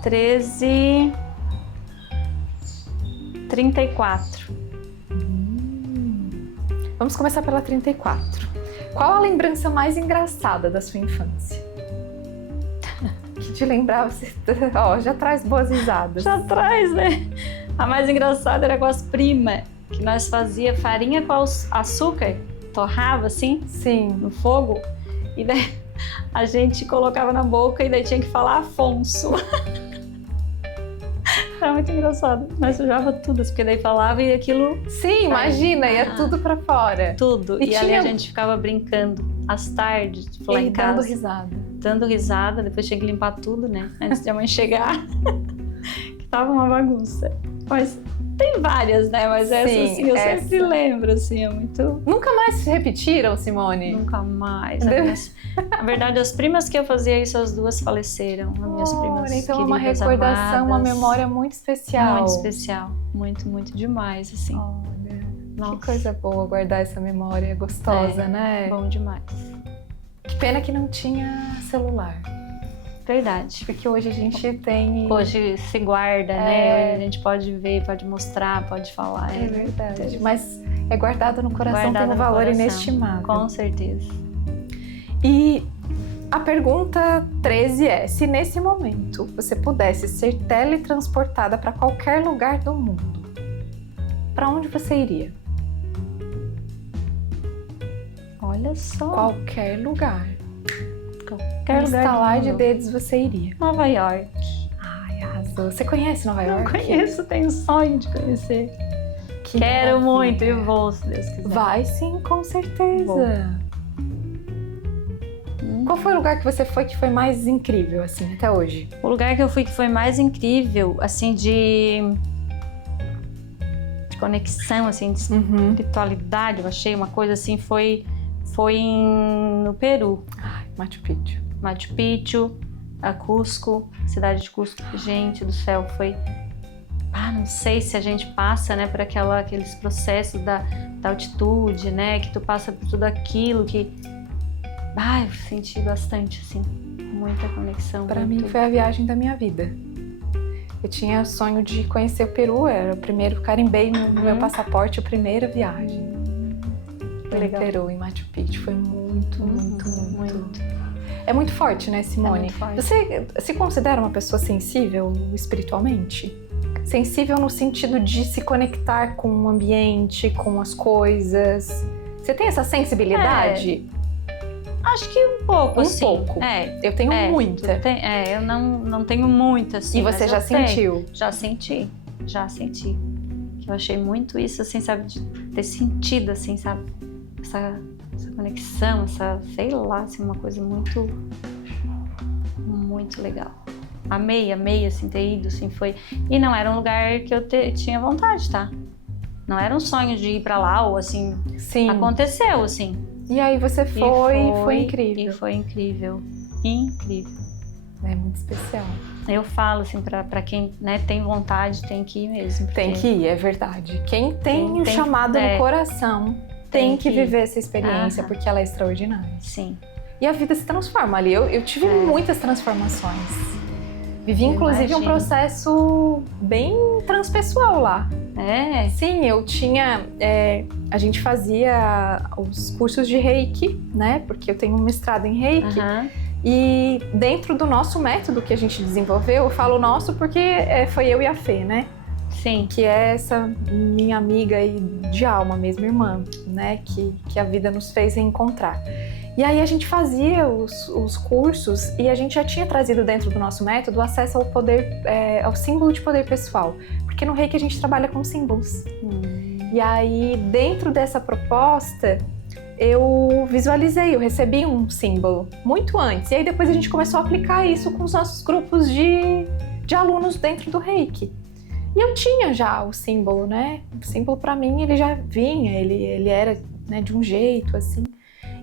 13. 34. Vamos começar pela 34. Qual a lembrança mais engraçada da sua infância? Que te lembrava, você já traz boas risadas. Já traz, né? A mais engraçada era com as primas, que nós fazia farinha com açúcar, torrava assim, Sim. no fogo, e daí a gente colocava na boca e daí tinha que falar Afonso. Era muito engraçado. Nós sujava tudo, porque daí falava e aquilo... Sim, imagina, ia tudo pra fora. Tudo. E ali a gente ficava brincando às tardes, tipo, lá em casa. dando risada. Dando risada, depois tinha que limpar tudo, né? Antes de a mãe chegar. Que tava uma bagunça. Mas tem várias, né? Mas essa, Sim, assim, eu essa. sempre lembro, assim, é muito... Nunca mais se repetiram, Simone? Nunca mais. Na verdade, as primas que eu fazia isso, as duas faleceram. As minhas primas Então é uma queridas, recordação, uma amadas. memória muito especial. Muito especial. Muito, muito demais, assim. Olha, Nossa. que coisa boa guardar essa memória gostosa, né? Bom demais. Que pena que não tinha celular. Verdade. Porque hoje a gente tem... Hoje se guarda, né? A gente pode ver, pode mostrar, pode falar. É verdade. Mas é guardado no coração, Guardado tem um no valor coração. inestimável. Com certeza. E a pergunta 13 é: se nesse momento você pudesse ser teletransportada para qualquer lugar do mundo, para onde você iria? Olha só. Qualquer lugar. Qualquer lugar do Estalar de mundo. dedos você iria. Nova York. Ai, arrasou. Você conhece Nova York? Não conheço, tenho sonho de conhecer. Que Quero maravilha. muito e vou, se Deus quiser. Vai sim, com certeza. Vou. Qual foi o lugar que você foi que foi mais incrível, assim, até hoje? O lugar que eu fui que foi mais incrível, assim, de conexão, assim, de espiritualidade, eu achei uma coisa assim, foi no Peru. Ai, Machu Picchu. Machu Picchu, a Cusco, cidade de Cusco. Gente do céu, foi... não sei se a gente passa, né, por aqueles processos da altitude, né, que tu passa por tudo aquilo que... eu senti bastante, assim, muita conexão. Para mim foi a viagem da minha vida. Eu tinha o sonho de conhecer o Peru, era o primeiro, carimbei no meu passaporte a primeira viagem. Foi legal. Peru, em Machu Picchu, foi muito. É muito forte, né, Simone? É muito forte. Você se considera uma pessoa sensível espiritualmente? Sensível no sentido de se conectar com o ambiente, com as coisas. Você tem essa sensibilidade? Acho que um pouco, assim. pouco. É. Eu tenho muita. Eu não tenho muita, assim. E você mas já eu tenho. sentiu? Já senti. Eu achei muito isso, assim, sabe? De ter sentido, assim, sabe? Essa conexão, sei lá, assim, uma coisa muito legal. Amei, assim, ter ido, assim, foi... E não era um lugar que eu tinha vontade, tá? Não era um sonho de ir pra lá, ou assim... Sim. Aconteceu, assim. E aí você foi incrível. E foi incrível. Incrível. É muito especial. Eu falo, assim, pra quem, né, tem vontade, tem que ir mesmo. Tem que ir, é verdade. Quem tem um chamado no coração tem que viver essa experiência, porque ela é extraordinária. Sim. E a vida se transforma ali. Eu tive muitas transformações. Vivi, inclusive, um processo bem transpessoal lá. É? Sim, eu tinha... a gente fazia os cursos de Reiki, né? Porque eu tenho um mestrado em Reiki. E dentro do nosso método que a gente desenvolveu, eu falo nosso porque foi eu e a Fê, né? Sim. Que é essa minha amiga aí de alma mesmo, irmã, né? Que a vida nos fez reencontrar. E aí a gente fazia os cursos e a gente já tinha trazido dentro do nosso método o acesso ao poder, ao símbolo de poder pessoal. Porque no Reiki a gente trabalha com símbolos. E aí, dentro dessa proposta, eu visualizei, eu recebi um símbolo muito antes. E aí depois a gente começou a aplicar isso com os nossos grupos de alunos dentro do Reiki. E eu tinha já o símbolo, né? O símbolo para mim, ele já vinha, ele era, né, de um jeito, assim.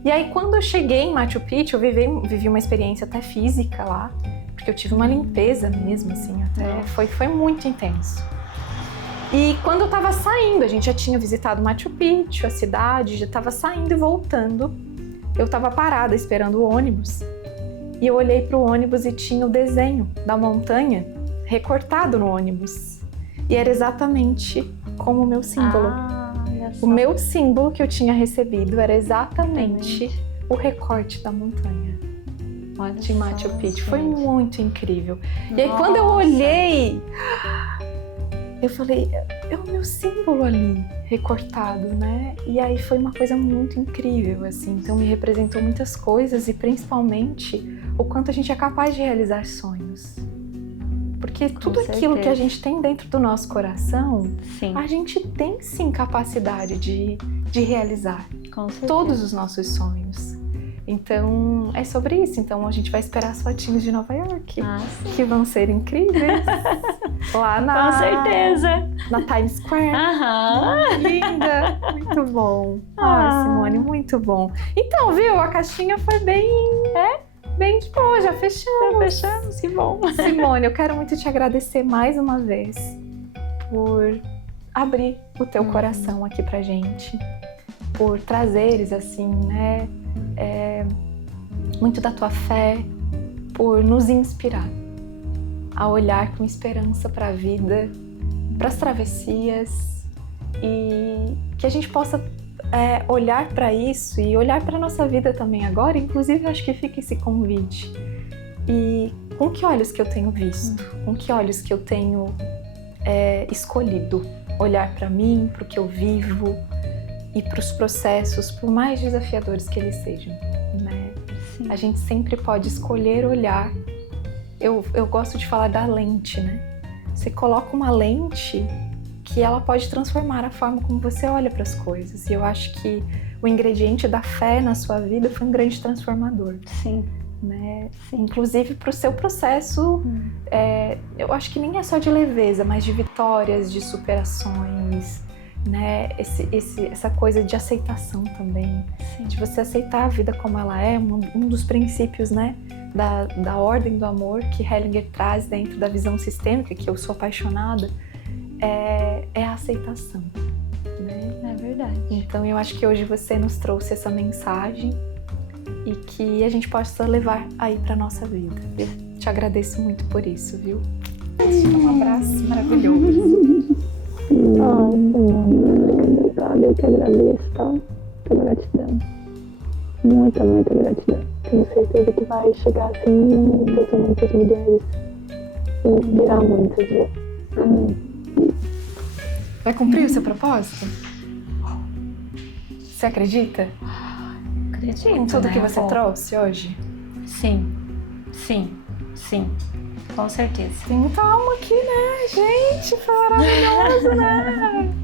E aí quando eu cheguei em Machu Picchu, eu vivi uma experiência até física lá, porque eu tive uma limpeza mesmo, assim, até foi muito intenso. E quando eu tava saindo, a gente já tinha visitado Machu Picchu, a cidade, já tava saindo e voltando. Eu tava parada esperando o ônibus. E eu olhei pro ônibus e tinha o desenho da montanha recortado no ônibus. E era exatamente como o meu símbolo. O meu símbolo que eu tinha recebido era exatamente o recorte da montanha de Machu Picchu. Foi muito incrível. E aí quando eu olhei... Eu falei, é o meu símbolo ali, recortado, né? E aí foi uma coisa muito incrível, assim. Então me representou muitas coisas e principalmente o quanto a gente é capaz de realizar sonhos. Porque tudo aquilo que a gente tem dentro do nosso coração, a gente tem sim capacidade de realizar todos os nossos sonhos. Então, é sobre isso. Então, a gente vai esperar as fotinhos de Nova York, que vão ser incríveis. Lá Com certeza. na Times Square. Aham. Linda, muito bom. Ah, Simone, muito bom. Então, viu? A caixinha foi bem de boa, já fechamos. Fechamos, que bom. Simone, eu quero muito te agradecer mais uma vez por abrir o teu coração aqui pra gente, por trazeres, assim, né, muito da tua fé, por nos inspirar a olhar com esperança para a vida, para as travessias, e que a gente possa olhar para isso e olhar para a nossa vida também agora. Inclusive, eu acho que fica esse convite. E com que olhos que eu tenho visto? Com que olhos que eu tenho escolhido olhar para mim, para o que eu vivo e para os processos, por mais desafiadores que eles sejam, né? Sim. A gente sempre pode escolher olhar. Eu gosto de falar da lente, né? Você coloca uma lente que ela pode transformar a forma como você olha para as coisas. E eu acho que o ingrediente da fé na sua vida foi um grande transformador. Sim. Né? Inclusive para o seu processo, eu acho que nem é só de leveza, mas de vitórias, de superações, né? Essa coisa de aceitação também. Sim. De você aceitar a vida como ela é, um dos princípios, né, da ordem do amor que Hellinger traz dentro da visão sistêmica, que eu sou apaixonada, é a aceitação, né? É verdade. Então eu acho que hoje você nos trouxe essa mensagem e que a gente possa levar aí para nossa vida. Eu te agradeço muito por isso, viu? Um abraço maravilhoso. Obrigada, eu que agradeço, tá? Muita gratidão. Muita gratidão. Tenho certeza que vai chegar assim muitas mulheres e virar muitas, viu? Amém. Vai cumprir o seu propósito? Você acredita? Acredito, Com tudo né, que você amor? trouxe hoje? Sim. Com certeza. Tem muita alma aqui, né, gente? Foi maravilhoso, né?